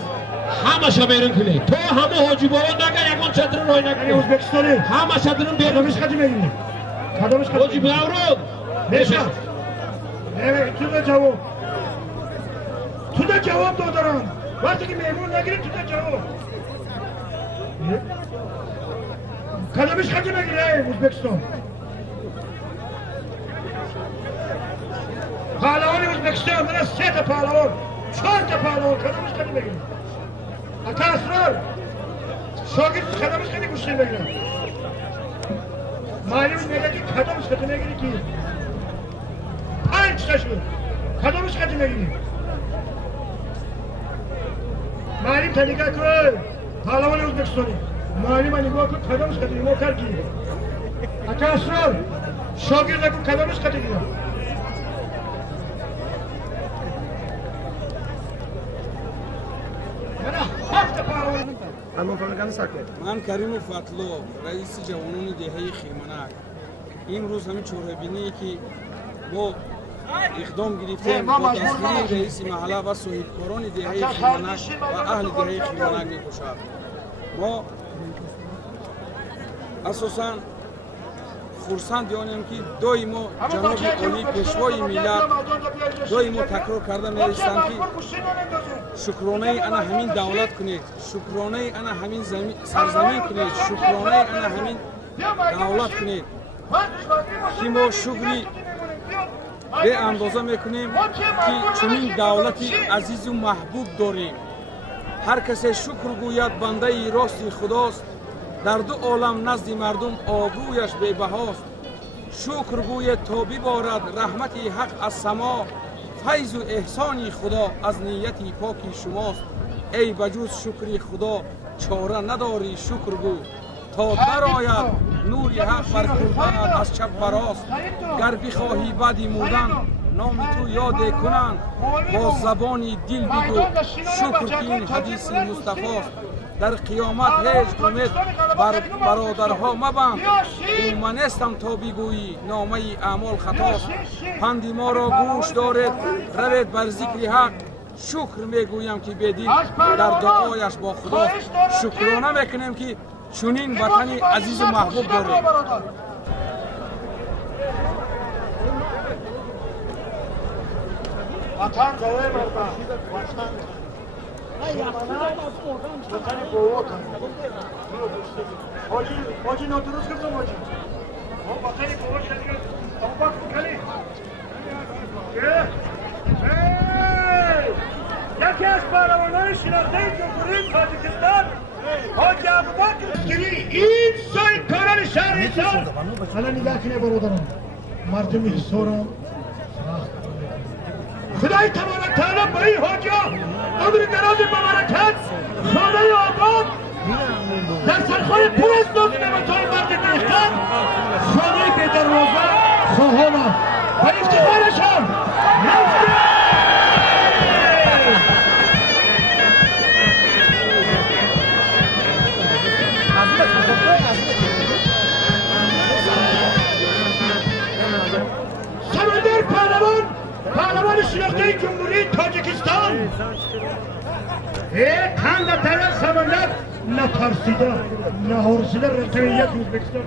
همه شا بیرون کنید تو همه حاجی بابا نگه یکان چتر رای نکنید ازبکستانی همه چترون بیرون قدمش خطی میگیری قدمش خطی حاجی بیاورد نشد تو ده جواب دادارم وقتی که میمون نگیری تو ده جواب قدمش خطی میگیری ازبکستان پهلوان ازبکستان من از 3 تا پهلوان 4 تا پهلوان قدمش خطی میگیری اتا اسرار شاگرد قدمش خطی گوشتی میگیرم معلوم میگه که قدمش خطی میگیری که 5 تا شد قدمش خطی میگیری معلوم تا نگاه کن پهلوان ازبکستانی معلوم نگاه کن قدمش خطی نگاه کر کی اتا اسرار شاگرد کن قدمش خطی گیرم من کریم فتلو رئیس جوانان دهه خیمنک امروز همین چهره‌بینی که ما اقدام گرفتیم با دستگیری رئیس محله و صاحبکاران دهه خیمنک و اهل دهه خیمنک می‌باشد. ما اساساً خرسند آنیم که دائما جناب عالی پیشوای ملت دائما تکرار کرده می‌رسند که شکرانه انا همین دولت کنید، شکرانه انا همین سرزمین کنید، شکرانه انا همین دولت کنید که ما شکری به اندازه میکنیم که چنین دولتی عزیز و محبوب داریم. هر کسی شکر گوید بنده راست خداست، در دو عالم نزد مردم آبرویش بی‌بهاست. شکر گوید تا ببارد رحمت حق از سما، فیض و احسان خدا از نیتی پاکی شماست. ای بجوز شکر خدا چاره نداری شکر گو، تا درآید نور حق بر قربانت از چپ و راست. گر بخواهی بعد مردن نام تو یاد کنن، با زبانی دل بگو شکر که این حدیث مصطفاست. در قیامت هیچ امید بر برادرها مبند، اومنستم تا بگویی نامه اعمال خطاست. پند ما را گوش دارید روید بر ذکر حق، شکر میگویم که بدین در دعایش با خداست. شکرانه میکنیم که چنین وطنی عزیز و محبوب داریم. وطن جای مردم وطن بوت حاجی نادرست گفتم حاجی وطن بوت شدید توبه کنی یکی از پهلوانان شناخته جمهوری تاجیکستان حاجی ابوبکر این صاحبکاران شهریستان حالا نگاه کنه برادرم مردم حصارم خدای تبارک تعالی با این حاجی عمر دراز مبارکت خانه آباد در سرخواه پر از ناز نعمت‌های مرد دهقان خانه به دروازه خواهانم و افتخارشان سمندر پهلوان شناخته جمهوری تاجیکستان تن و تن سمندر نترسیده نهارسیده رقیت ازبکستان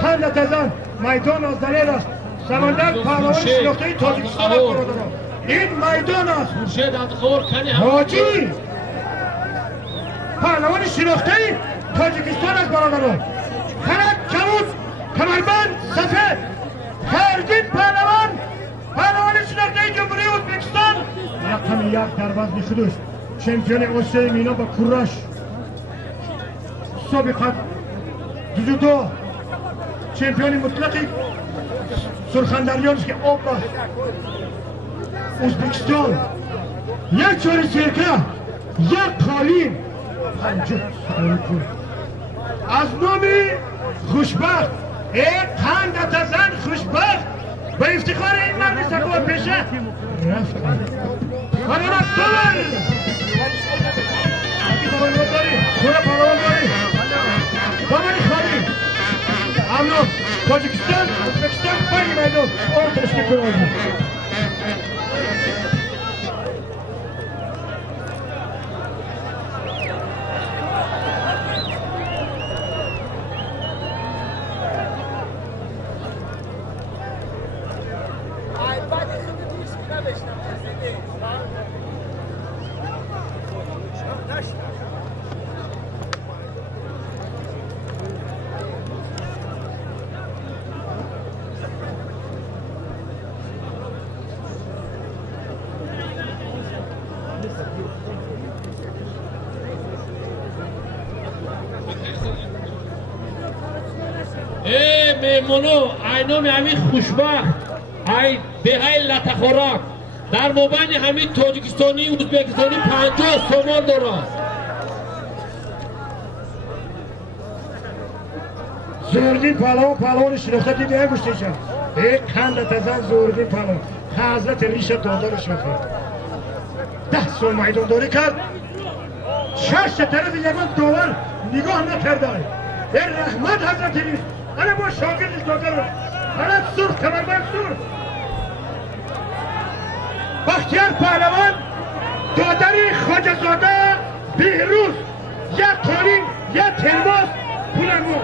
تن و تزن میدان از دلیل است سمندر پهلوان شناخته تاجیکستان این میدان است حاجی پهلوان شناخته تاجیکستان از برادران خرد کموز کمربند سفید خرجین پهلوان شناخته جمهوری ازبکستان رقم 1 در وزن خودش چمپیون آسیای مینا با کوراش سابقا جودو چمپیون مطلقی سرخندریان است که آب است ازبکستان یک چهار سرکه یک قالین 50 از نامی خوشبخت یک خندت زن خوشبخت به افتخار این مرد سکوه پیشه رفت خانمت دوبر پالوان داری پورا پالوان داری دوبری خالی امنو تاجیکستان ازبکستان بایی میدون آن تشکیل کنازی مهمونو اینام همین خوشبخت ای به های لطخوراک در مبین همین تاجیکستانی ازبکستانی 50 سومال دارد زوردین پهلوان شناخته دیده هم گوشتی شد یک خندت زن زوردین پهلوان حضرت ریش دادار شناخته 10 سال میدان داری کرد 6 طرف یکان داور نگاه نکرده این رحمت حضرت ریش انا ما شاگردش دادار انا سرخ کمربند سرخ بختیار پهلوان دادری خواجه زاده بهروز یک قالین یک ترماس پولمو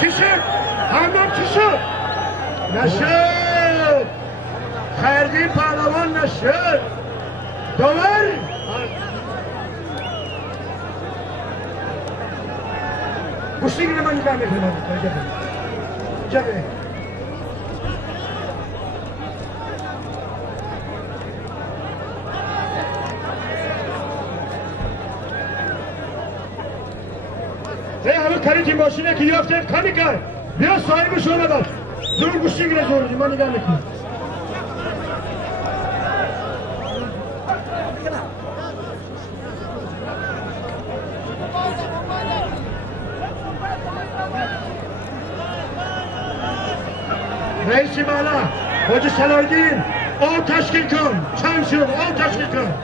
چی شد؟ همون چی شد؟ نشد خیردین پهلوان نشد داور گوشتی گیره من نگاه میکنم جبه همه کلیتی ماشینه که یافته کمی کرد بیا صاحبش رو ندار زور گوشتی گیره زوردی من نگاه میکنم رئیس بالا حاج صلاح‌الدین آب تشکیل کن چند شد آب تشکیل کن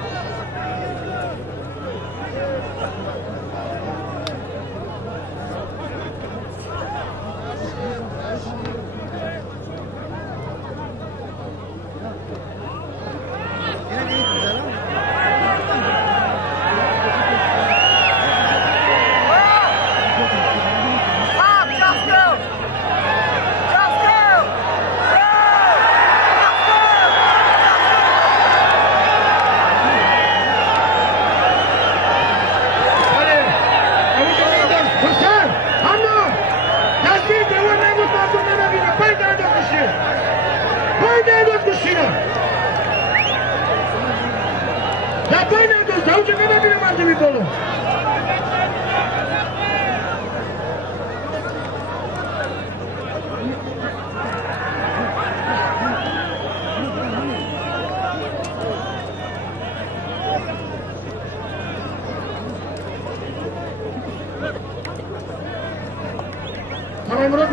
امروز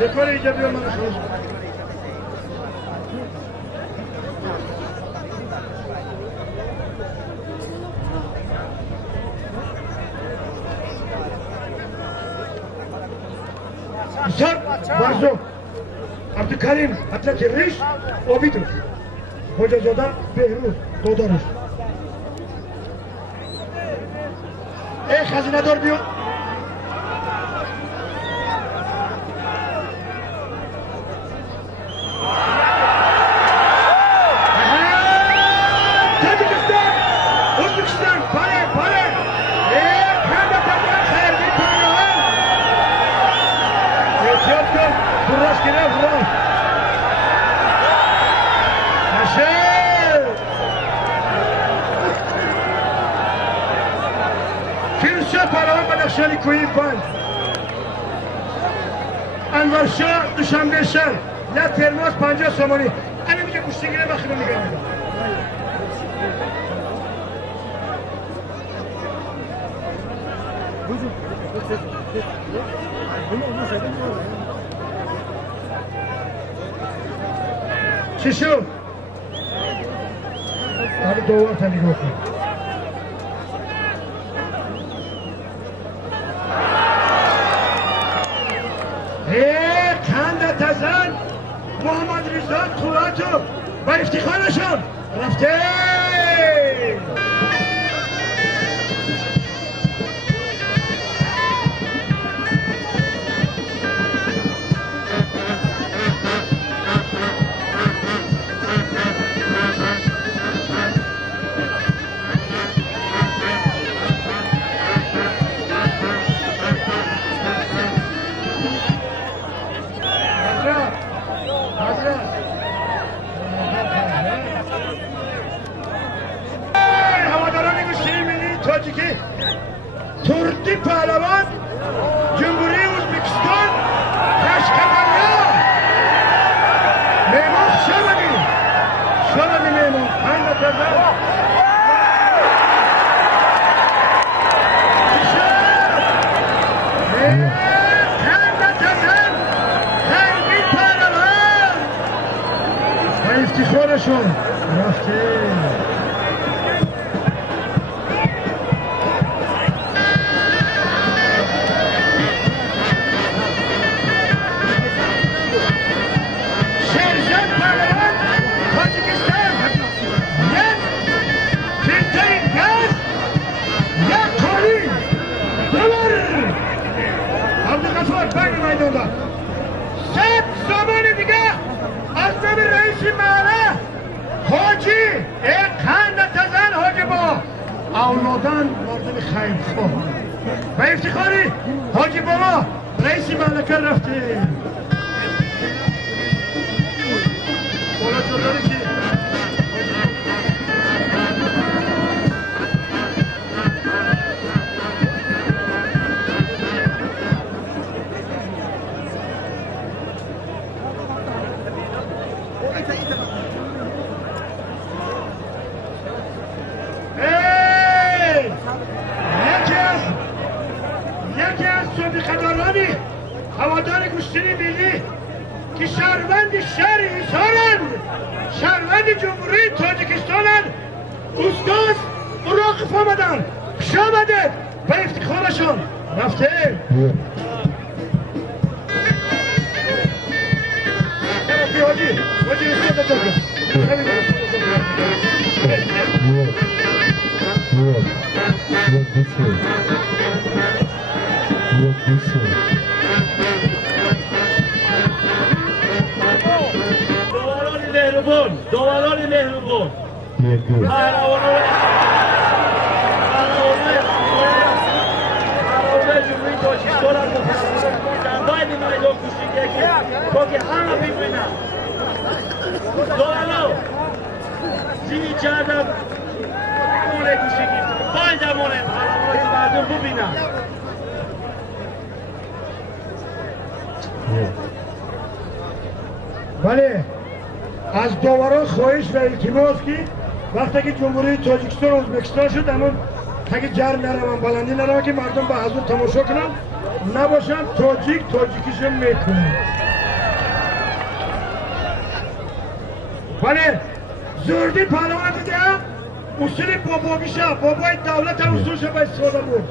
بکاری اینجا بیا من شروع بسیار برزو عبدالکریم اطلت ریش آبیدو حاجه زاده بهروز دادارش ای خزینه دار بیا فیروزشاه پهلوان بدخشانی کوهی 5 انورشاه دوشنبه شهر یا ترماس 50 سومانی همین میگه کشتیگیره و خیلی نگاه میدم چی شد؟ حالا دوار تا نگاه کن کندت ازن محمد رضا قواتو و افتخارشان رفته ترکی پهلوان جمهوری ازبکستان خشکدریا مهمان شامدی مهمان پنج تزن خیلی پهلوان و افتخارشون رفته صد زمان دیگه از نام رئیس محله حاجی قند تزن حاجی با اولادان مردم خیرخواه و افتخاری حاجی بابا رئیس مملکت رفته بالا چطوری که یکی از صدیقدارانی هوادار کشتیگیری ملی که شهروند شهر ایسارند شهروند جمهوری تاجیکستانند استاد مراقب آمدن پیش آمده و افتخارشان رفته حاجی استاد دواران مهربون جمهوری تاجیکستان هم در باید میدان کشتیگیری تا که همه ببینن دواران زیدی کردم مونه کشتیگیری باید مونه حالا مردم ببینن بله از دوباره خواهش و التماس که وقتی که جمهوری تاجیکستان و ازبکستان شد همون تاکه جر نروم بلندی نروم که مردم به حضور تماشا کنن نباشن تاجیکیشون میکنن بله زوردی پهلوان دیده اصول باباگیشه بابای دولت هم اصولش به استفاده بود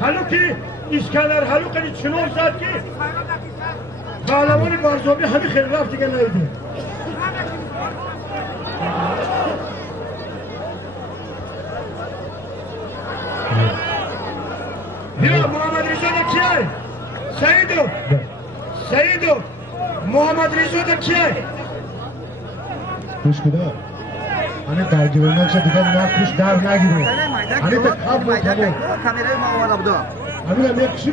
حالا که اسکندر حالا کنی چنور زد که پهلوان برزابی همین خیلی رفت دیگه نیده بیا محمد رضا در کیه؟ سعیدو محمد رضا در کیه؟ گوش کدا هنه درگیره نکشه دیگه نکوش در نگیره هنه تا کب بود همه کامیرای ما آمده بودا همین هم یک کشی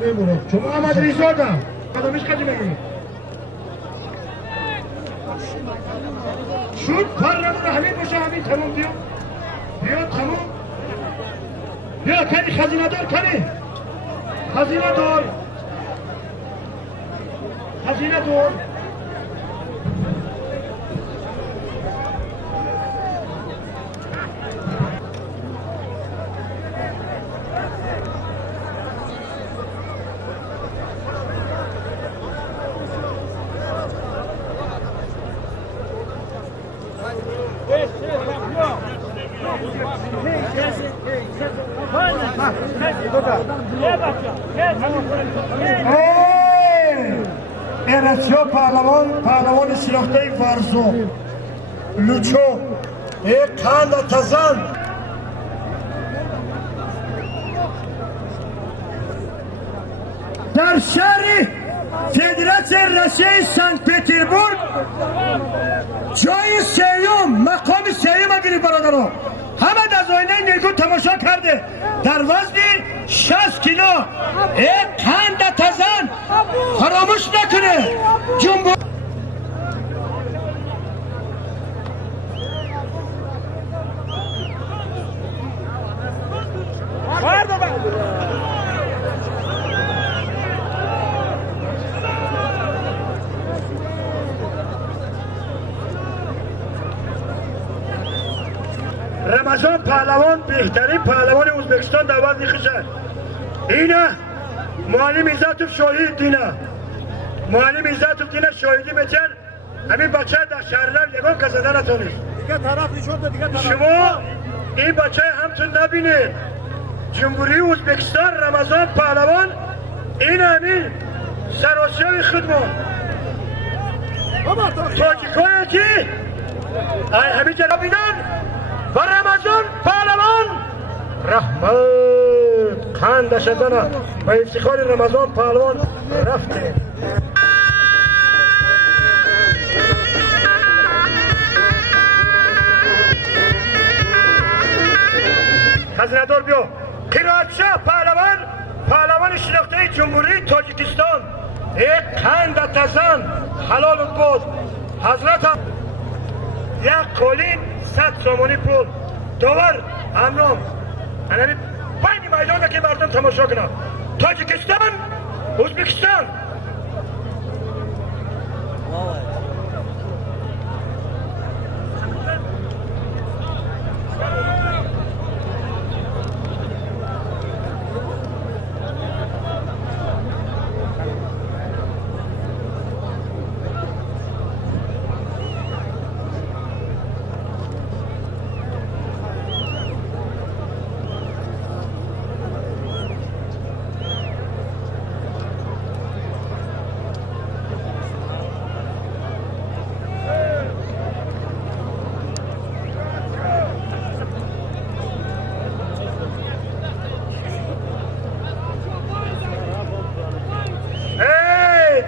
میمونه چون محمد رضا دا قدمش کجی میگی شد پرمون همین باشه همین تمام بیا تمام بیا کنی خزینه دار کنی خزینه دار خزینه دار ارسیا پهلوان شناخته ورزو لوچو قند تزن در شهر فدراسیون روسیه سنت پترزبورگ جای سیوم مقام سیوم اگری برادران همه از آینه نیگو تماشا کرده در وزن 60 کیلو قند تزن فراموش نکنه جنبو رمضان پهلوان بهترین پهلوان ازبکستان در وزن خشن اینه معلم عزتوف شاهد دینه معلم عزتوف دینه شاهدی بچن همین بچه در شهرلر یگان کسده نتانید شما این بچه همتون نبینید جمهوری ازبکستان رمضان پهلوان این همین سراسیای خدمات تاجیکایی که همین جا بیدن و رمضان پهلوان رحمت قند شدنه و افتخار رمضان پهلوان رفته خزینه دار بیا قرائتشاه پهلوان شناخته جمهوری تاجیکستان یک قند تزن حلال بود حضرت یک قولین 100 سامانی پول داور امنام همین بین میدان که مردم تماشا کنن تاجیکستان ازبکستان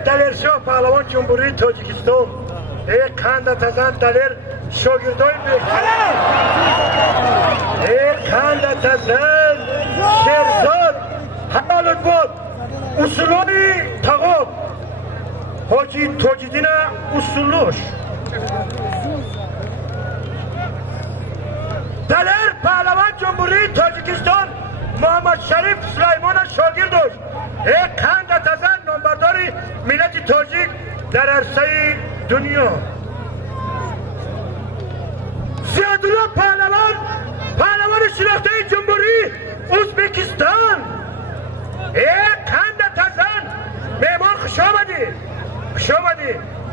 دلیرشاه پهلوان جمهوری تاجیکستان یک قند تزن دلیر شاگردای بهتره یک قند تزن شیرزاد حلال بود اصولانی تقاب حاجی تاجیدین اصولوش دلیر پهلوان جمهوری تاجیکستان محمد شریف سلیمان شاگردوش یک قند تزن نامبرداری ملت تاجیک در عرصه دنیا زیادالله پهلوان شناخته جمهوری ازبکستان یک قند تزن مهمان خوش آمدی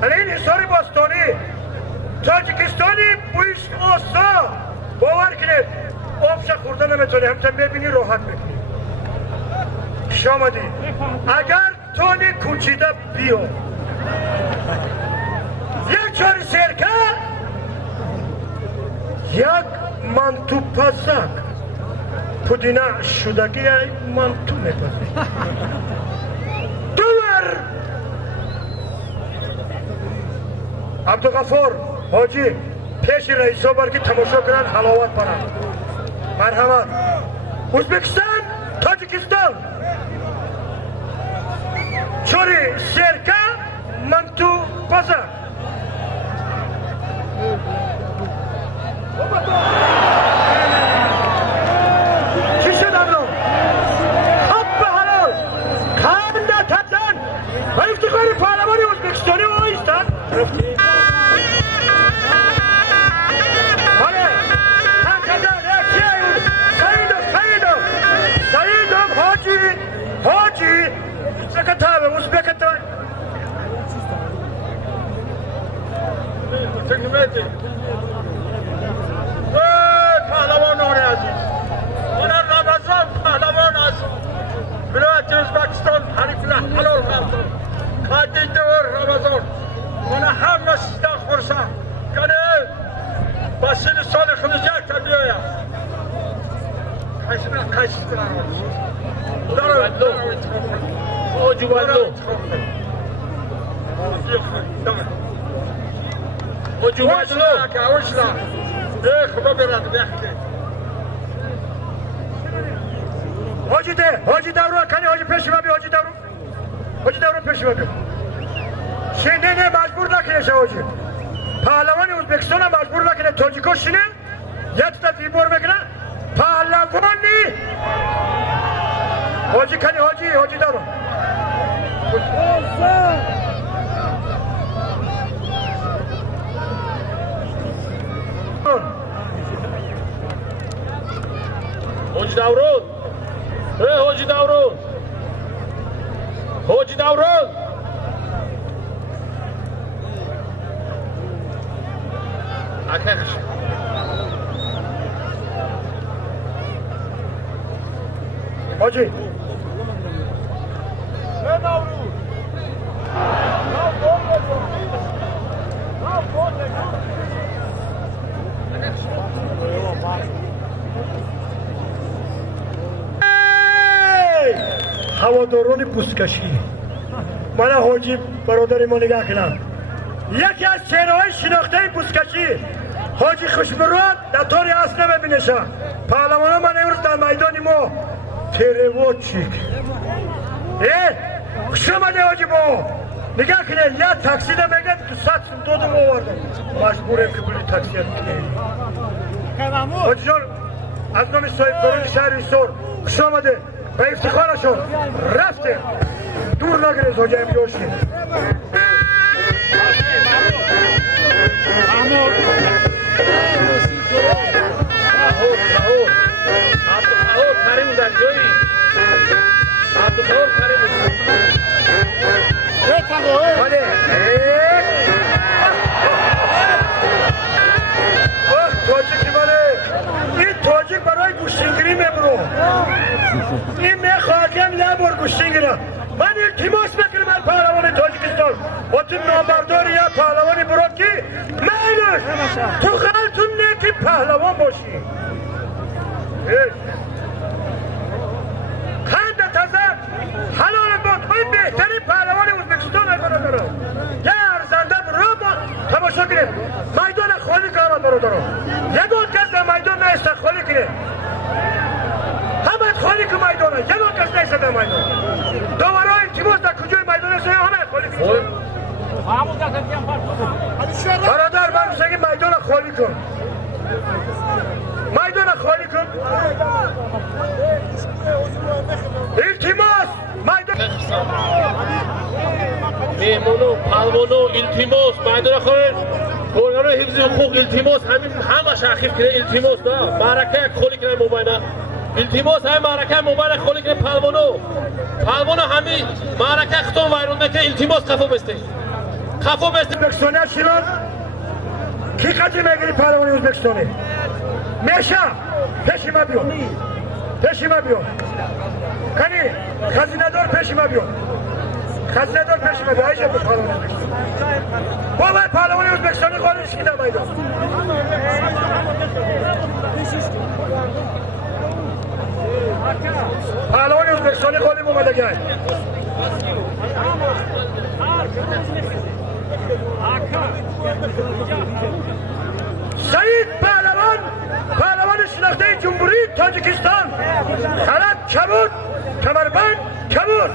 این حصار باستانی تاجیکستانی بویش آسا باور کنید آفشه خورده نمیتونی همتا میبینی راحت میکنی خوش آمدی اگر تونی کوچیده بیو یک چاری سرکه یک منتو پزک پودینه شدگی منتو میپزی دور عبدالغفار حاجی پیش رئیسا برکی تماشا کنن حلاوت برن مرحمت ازبکستان تاجیکستان چوری سرکه منتو پزک چی شد امرو؟ حاجی سکتابه ازبکستان تکنیمتی پهلوان آره عزیز من رمضان پهلوان است ولایت ازبکستان حریف حلال خواستم خواهدی دور رمضان من هم نشیدن خورسم کنه بسیل سال خلجک تا بیایم قیشی کنم دارم اوجوالو خدا برد بخته حاجی ده حاجی دورو کنی حاجی پیشی ببی حاجی دورو پیشی ببی شنده نه مجبور نکنه حاجی پهلوان ازبکستان مجبور نکنه تاجیکا شنه یه تا دیبور میکنه پهلوانی حاجی کنی حاجی دورو حاجی دورون حاجی دورون حاجی دورون اکش حاجی هواداران پوستکشی من حاجی برادر ما نگاه کنم یکی از چهره‌های شناخته پوستکشی حاجی خوشبراد در طوری اصل نمیبینشه پهلوانا من امروز در میدان ما تروچیک خوش آمده حاجی با نگاه کنه یه تاکسی ده میگه 200 دو ما آوردم مجبورم که بلی تاکسی کنه حاجی جان از نام صاحب کارون شهر ایسور خوش آمده به افتخارشون رفته دور نگیره حاجی امیدوشی این تاجیک برای گوشتینگیری میبرو این میخواهم نبر گوشتینگیره من التماس میکنم من پهلوان تاجیکستان و تو نامبرداری یا پهلوانی برو که میلوش تو خلطون نه که پهلوان باشی خنده تزم حلال بود باید بهترین پهلوان ازبکستان های برادرم یه ارزنده برو با تماشا کنه میدان خالی کنم برادرم یکون کس در میدان نیست خالی کنه همه خالی که میدانه یکون کس نیست در میدان دوباره التماس در کجای میدان است همه خالی کنه برادر من میگم میدان خالی کن میدان خالی کن التماس میدان مهمونو پهلوانو التماس میدان خالی کارگران حفظ حقوق التماس همه شاخیف کنه التماس دا معرکه خالی کنه مبینه التماس همه معرکه مبینه خالی کنه پهلوانو همه معرکه خطون ویرون میکنه التماس خفا بسته ازبکستانی شیران کی قدی میگیری پهلوانی ازبکستانی میشه پیشی ما بیو کنی خزینه دار پیشی ما بیو ایجا به پهلوانی ازبکستانی باید پهلوانی ازبکستانی قانونش کنه میدان پهلوانی ازبکستانی قانون اومده گه سعید پهلوان شناخته جمهوری تاجیکستان خرد کبود کمربند کبود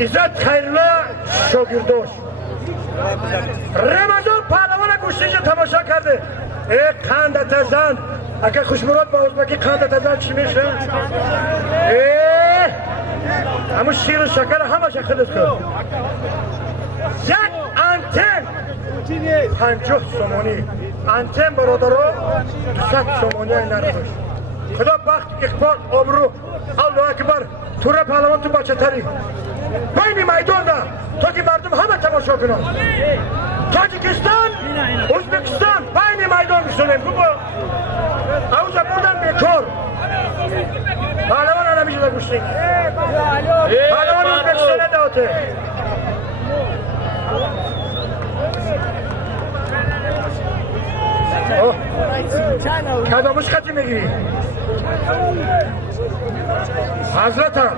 عزت خیرالله شاگرداش رمضان پهلوان گوشتینجا تماشا کرده ای قندت زن اگه خوشمراد با ازبکی قندت زن چی میشه؟ همون شیر و شکر همه شکلت کن یک انتن 50 سومانی انتن برادرها 200 سومانی های نرمش خدا بخت اقبال آبرو الله اکبر توره پهلوان تو بچه تری بین میدان ده تا که مردم همه تماشا کنن تاجیکستان ازبکستان بین میدان میشونیم بابا اوزا بودن بیکار پهلوان نمیشه در گوشتیم پهلوان ازبکستان داته کدامش خطی میگیری حضرتم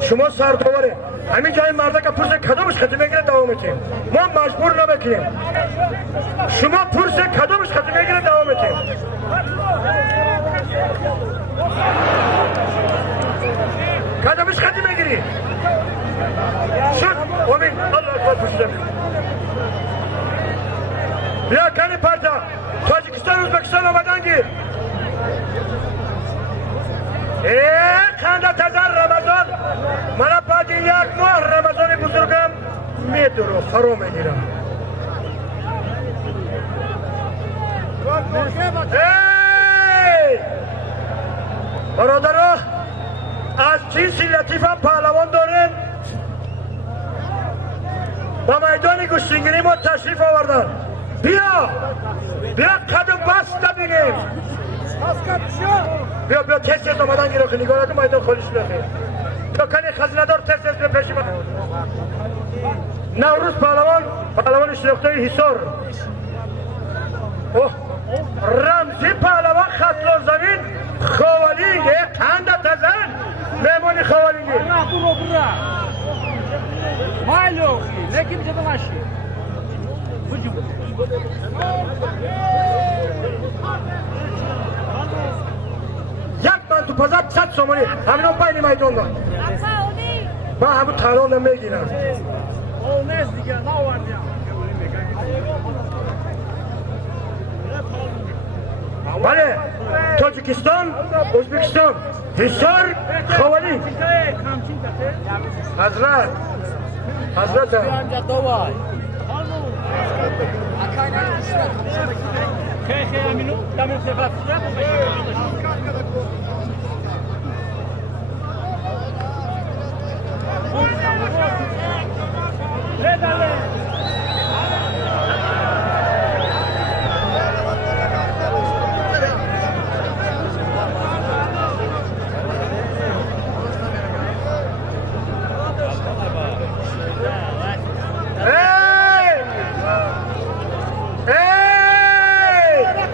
شما سردواره همین جای مرده که پرس کدامش خطی میگیره دوام میتیم ما مجبور نبکنیم شما پرس کدامش خطی میگیره دوام میتیم کدامش خطی میگیری شد امین الله اکبر پرسیدم بیا کنی پرده تاجیکستان ازبکستان آمدن گیر خنده تزر رمضان من بعد 1 ماه رمضان بزرگم میدورو فرو میگیرم برادرها از جنس لطیف هم پهلوان دارن با میدان گشتینگیری ما تشریف آوردن بیا قدم بست نبینیم بیا تست آمدن گیره که نگاه نکن میدان خالیش بخیر بیا کنی خزینه دار تست به پیش من نوروز پهلوان شناخته حصار رمزی پهلوان خطلو زمین خوالینگ قند تزن میمونی خوالینگی مالو لیکن جب ماشی یک من تو پزد 100 سومانی همین هم بین میدان دار من همون تنان نمیگیرم بله تاجیکستان ازبکستان حصار خوالین حضرت خیلی امینو دمون خفاف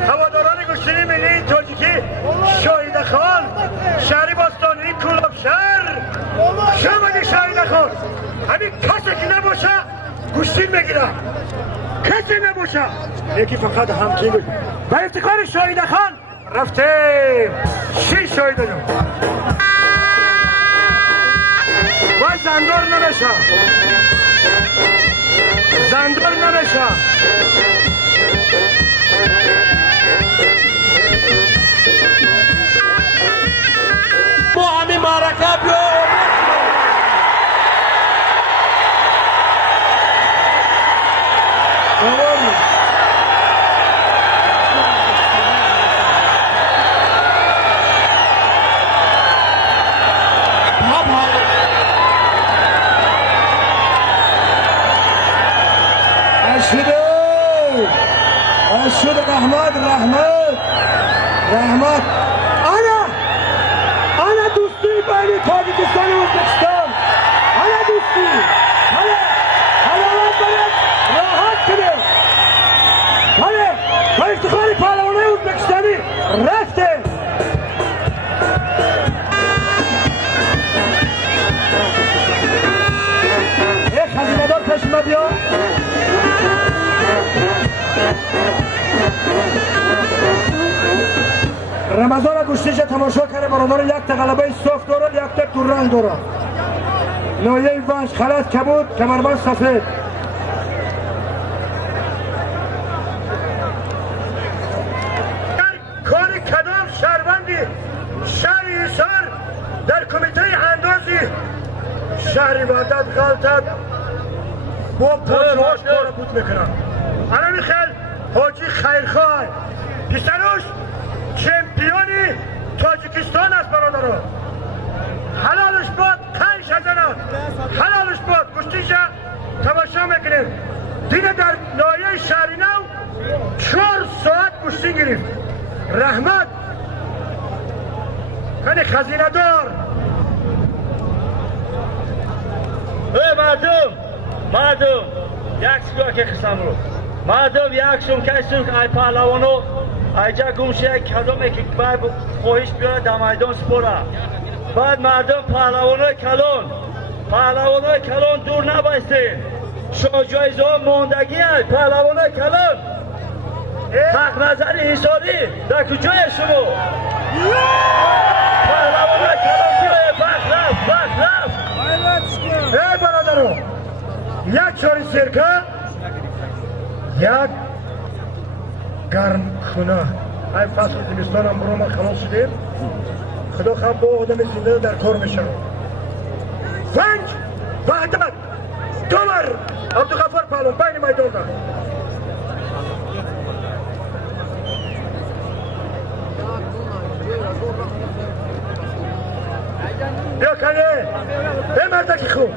هواداران گشتینی ملی تاجیکی شاهید خان شهری باستانی کلاب شهر شمالی شاهید خان همین کسی که نباشه گشتین میگیره کسی نباشه یکی فقط همچین بود و افتخار شاهید خان رفتیم 6 شاهید جون و زندار نمیشه با همین معرکه بیا اشهد رحمت انا دوستی بین تاجیکستان و ازبکستان انا دوستی پهلوان باید راحت کنه با افتخار پهلوانای ازبکستانی رفته یک خزینه دار پیش ما بیا رمضان گوشتیش تماشا کنه برادر یک تا غلبه صاف داره یک تا تو رنگ داره لایه ونش خلط کبود کمربند سفید کاری کدام شهروندی شهری حصار در کمیته اندازی شهری وحدت غلطت با پاچهاش کار بود میکنن انا میخل حاجی خیرخواه پسروش دیگه در نایه شهری نو 4 ساعت کشتی گرفت. رحمت کنی خزینه دار مردم یک سگاه که قسم رو مردم یک شون کشون ای پهلوانو ایجا گمشه کدومه که باید خواهش بیاره در میدان سپوره. بعد مردم پهلوانای کلان دور نبایستین. شما جایزه ها ماندگی هست. پهلوانای کلان حق نظر حساری در کجای شما؟ پهلوانای کلان بیاره وقت رفت. ای برادرو، یک چاری سرکه، یک گرم خونه. ای فصل زمستان هم برو ما خلاص شدیم. خدا خب با آدم زنده در کار میشه. فنج و عدمت دومر عبدالغفار پهلوان بین میدان دار. بیا کنه به مردکی خوب.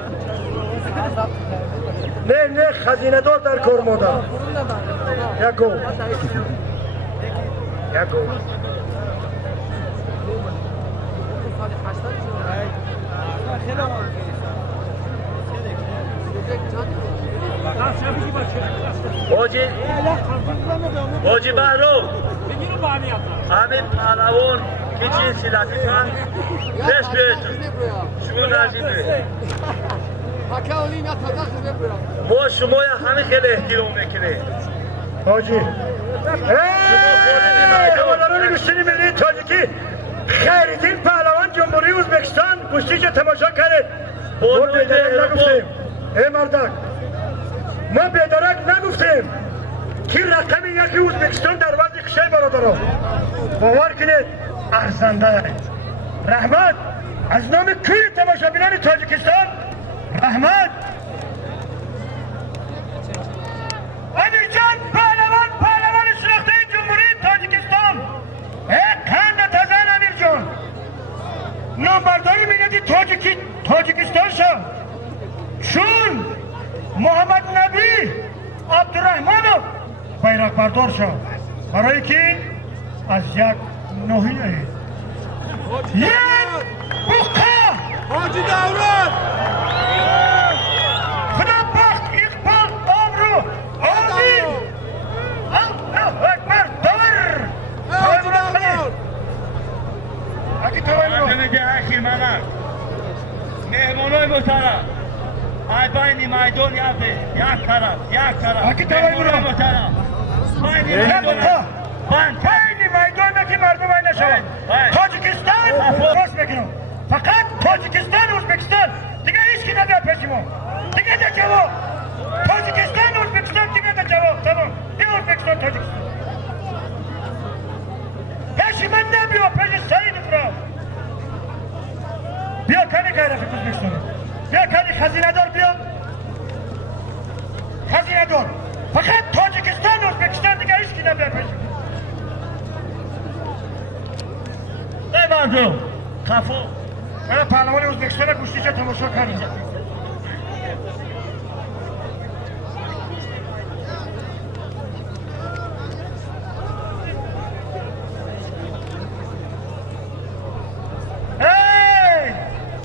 نه خزینه دار در کار ماده. یکو باجی برو همین پهلوان که چیزی لطیفن دست بیشتر شما نجیبه ما شما همه خیلی احترام میکنه حاجی هواداران گوشتی ملی تاجیکی خیریدین پهلوان جمهوری ازبکستان گوشتی که تماشا کرد ما بیدرک نگفتیم. ای مردک ما بیدرک نگفتیم که رقم یکی ازبکستان در وضع کشه برادران باور کنید ارزنده. رحمت از نام کی تماشابینان تاجیکستان؟ رحمت علی جان پهلوان شناخته جمهوری تاجیکستان. قند تزن امیر جان نامبرداری ملت تاجیکستان شد چون محمد نبی عبدالرحمنov بیرق بردار شد برای که از یک ناحیه یک بقعه حاجی دولت خدا بخت اقبال آمرو آمین الله اکبر دور حاجی دولت اکی توانی مهمانای محترم ای بین میدان یک طرف اکی توانی محترم بین میدان که مردم باید نشوند. تاجیکستان راست میکنم فقط تاجیکستان و ازبکستان دیگه هیچ کی نمیاد پیش ما. دیگه در جواب تاجیکستان و ازبکستان دیگه در جواب تمام. دیگه ازبکستان تاجیکستان پیش من نمیاد پیش سعید افراد. بیا کنی که رفیق ازبکستان بیا کنی خزینه دار بیا خزینه دار فقط تاجیکستان و ازبکستان دیگه هیچ کی نمیاد پیش ما. ای مردم خفو من پهلوان ازبکستان گوشتیچه تماشا کردم.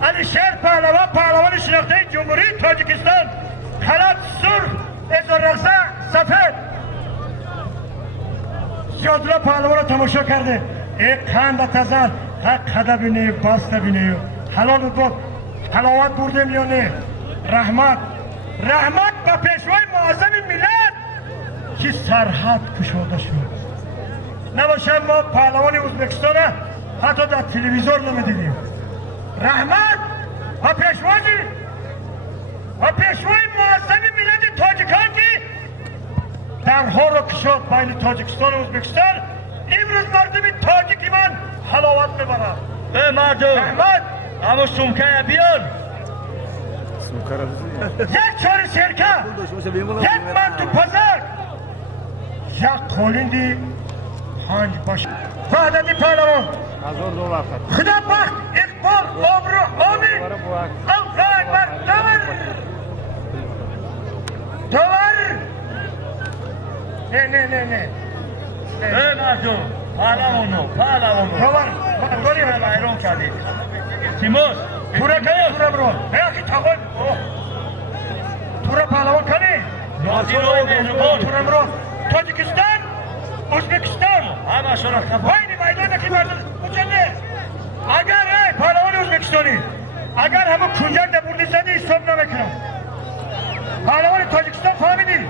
علی شیر پهلوان شناخته جمهوری تاجیکستان خلط سرخ ازار رقصه سفید زیادلا پهلوان رو تماشا کرده. یک قند تزن حق خدا بینه بسته بینه حلال بود حلاوت بردیم یا نه. رحمت با پیشوای معظم ملت که سرحد کشاده شد نباشه ما پهلوان ازبکستان حتی در تلویزیون نمیدیدیم. رحمت و پیشوای معظم ملت تاجیکان که درها رو کشاد بین تاجیکستان و ازبکستان امروز مردم تاجیکی من حلاوت میبرم. به مردم رحمت اما سمکه بیار یک چاری سرکه یک منتو پزک یک قولندی پنج باشه وحدتی پهلوان خدا بخت اقبال آبرو آمین الله اکبر دور نه ای مردم پهلوانو خبر گوری ایران کردید تیموس توره کنی توره برو بیاکی تاقل توره پهلوان کنی توره برو تاجیکستان ازبکستان همه شما خفا وینی میدان که مردم مجنه اگر پهلوان ازبکستانی اگر همه کنجک در بردی زدی حساب نمیکنم پهلوان تاجیکستان فهمیدی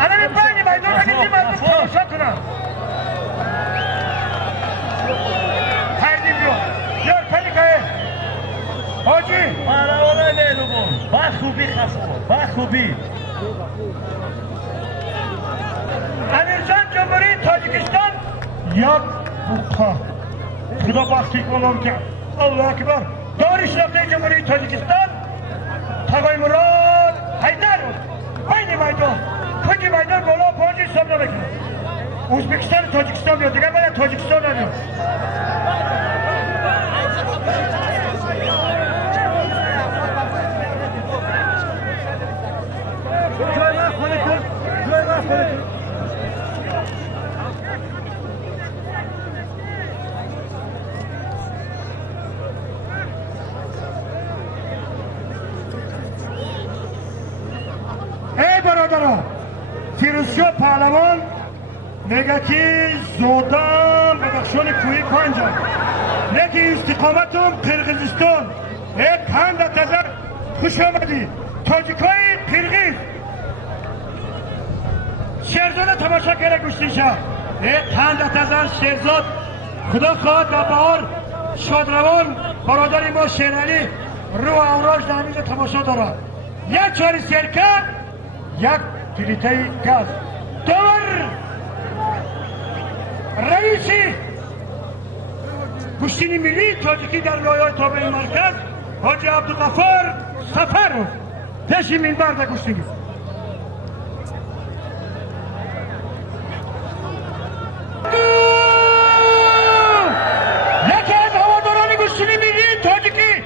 الان این بینی میدان که مردم تماشا کنم بیار پلی که حاجی پهلوان مهربون با خوبی خفا با خوبی امیرجان جمهوری تاجیکستان یک بوقا خدا بخشی کنم که الله اکبر داری شناخته جمهوری تاجیکستان تقای مراد حیدر بین میدان کجی میدان بالا پاجی حساب نمیکنه ازبکستان تاجیکستان بیاد دیگر باید تاجیکستان نمیاد ای برادران فیروزشاه پهلوان میگه که زودم بدخشان کوهی پنجم میگه استقامتم قرقیزستان ای پند تزر خوش آمدی تاجیکای قرقیز شهرزاد تماشا کرده گوشتی شد ای پند تزر شهرزاد خدا خواهد و بهار شادروان برادر ما شیرعلی رو اوراج در میز تماشا دارد یک چاری سرکه یک تلیته گاز دور رئیسی گوشتین ملی تاجیکی در لایه تابع مرکز حاجی عبدالغفار سفر پیشی منبر در گوشتینگی یکی از هواداران گوشتین ملی تاجیکی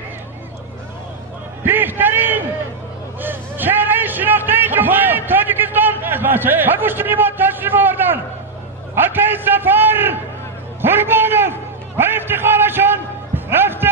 بیشترین چهره شناخته جمهوری تاجیکستان و گوشتینی با تشریف آوردن اکای سفر قربانov و افتخارشان رفته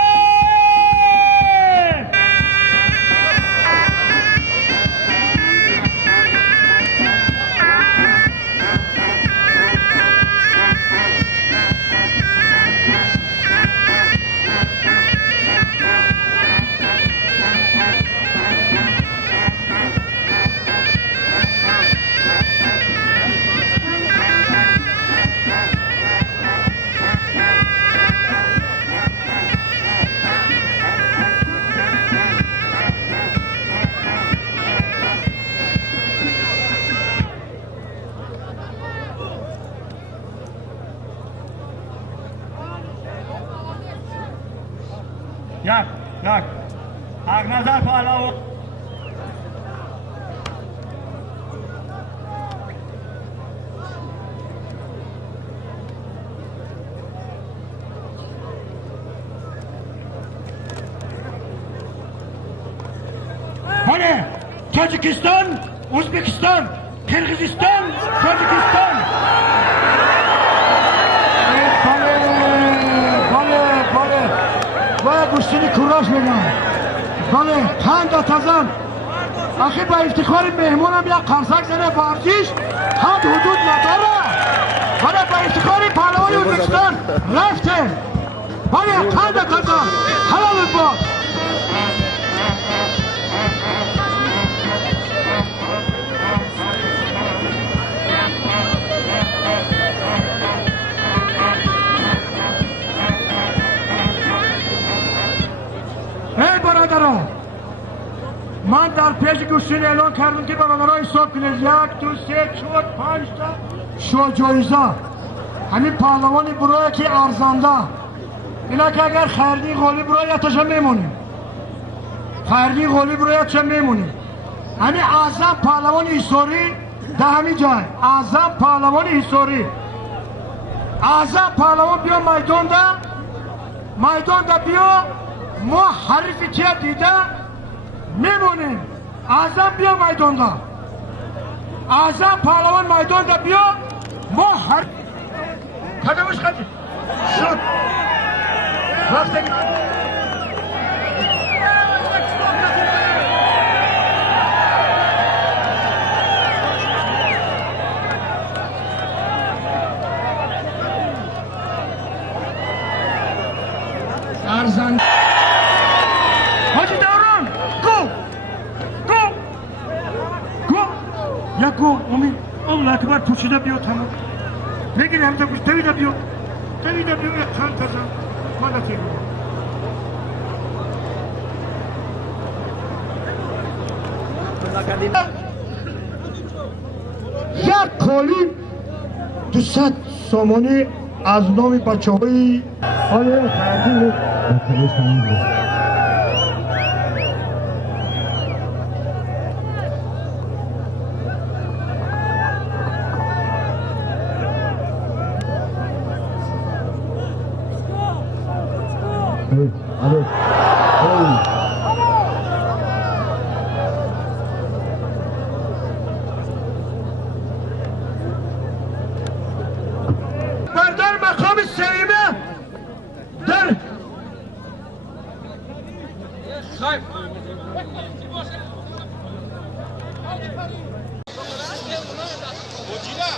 یک حق نظر پهلوان بله تاجیکستان ازبکستان قرقیزستان تاجیکستان باید گوشتینی کوراش بگم بله پند تزم آخه با افتخار مهمونم یک قرصک زنه ورزش حد حدود نداره بله با افتخار پهلوان ازبکستان رفته بله پند تزم حلال باد ای برادران من در پیج گوشتین اعلان کردم که برادران حساب کنید 1 2 3 4 5 تا شو جایزه همین پهلوانی برای که ارزنده اینا که اگر خردی غالی برای اتشم میمونیم خردی غالی برای اتشم میمونیم همین اعظم پهلوان ایساری در همین جای اعظم پهلوان ایساری اعظم پهلوان بیا میدان ده بیا ما حریفی که دیده میمونیم اعظم بیا میدان ده اعظم پهلوان میدان دا بیا ما هر قدمش قدم شد وقتی ارزنده حاجی دوران گو یک گو امید الله اکبر پوشیده بیا تمام بگیر همزه گوش دویده بیا یک چند تزن من نتیگه یک کالی 200 سامانی از نام بچه های آیا خیردی بردار مقام سلیمه در Gojira,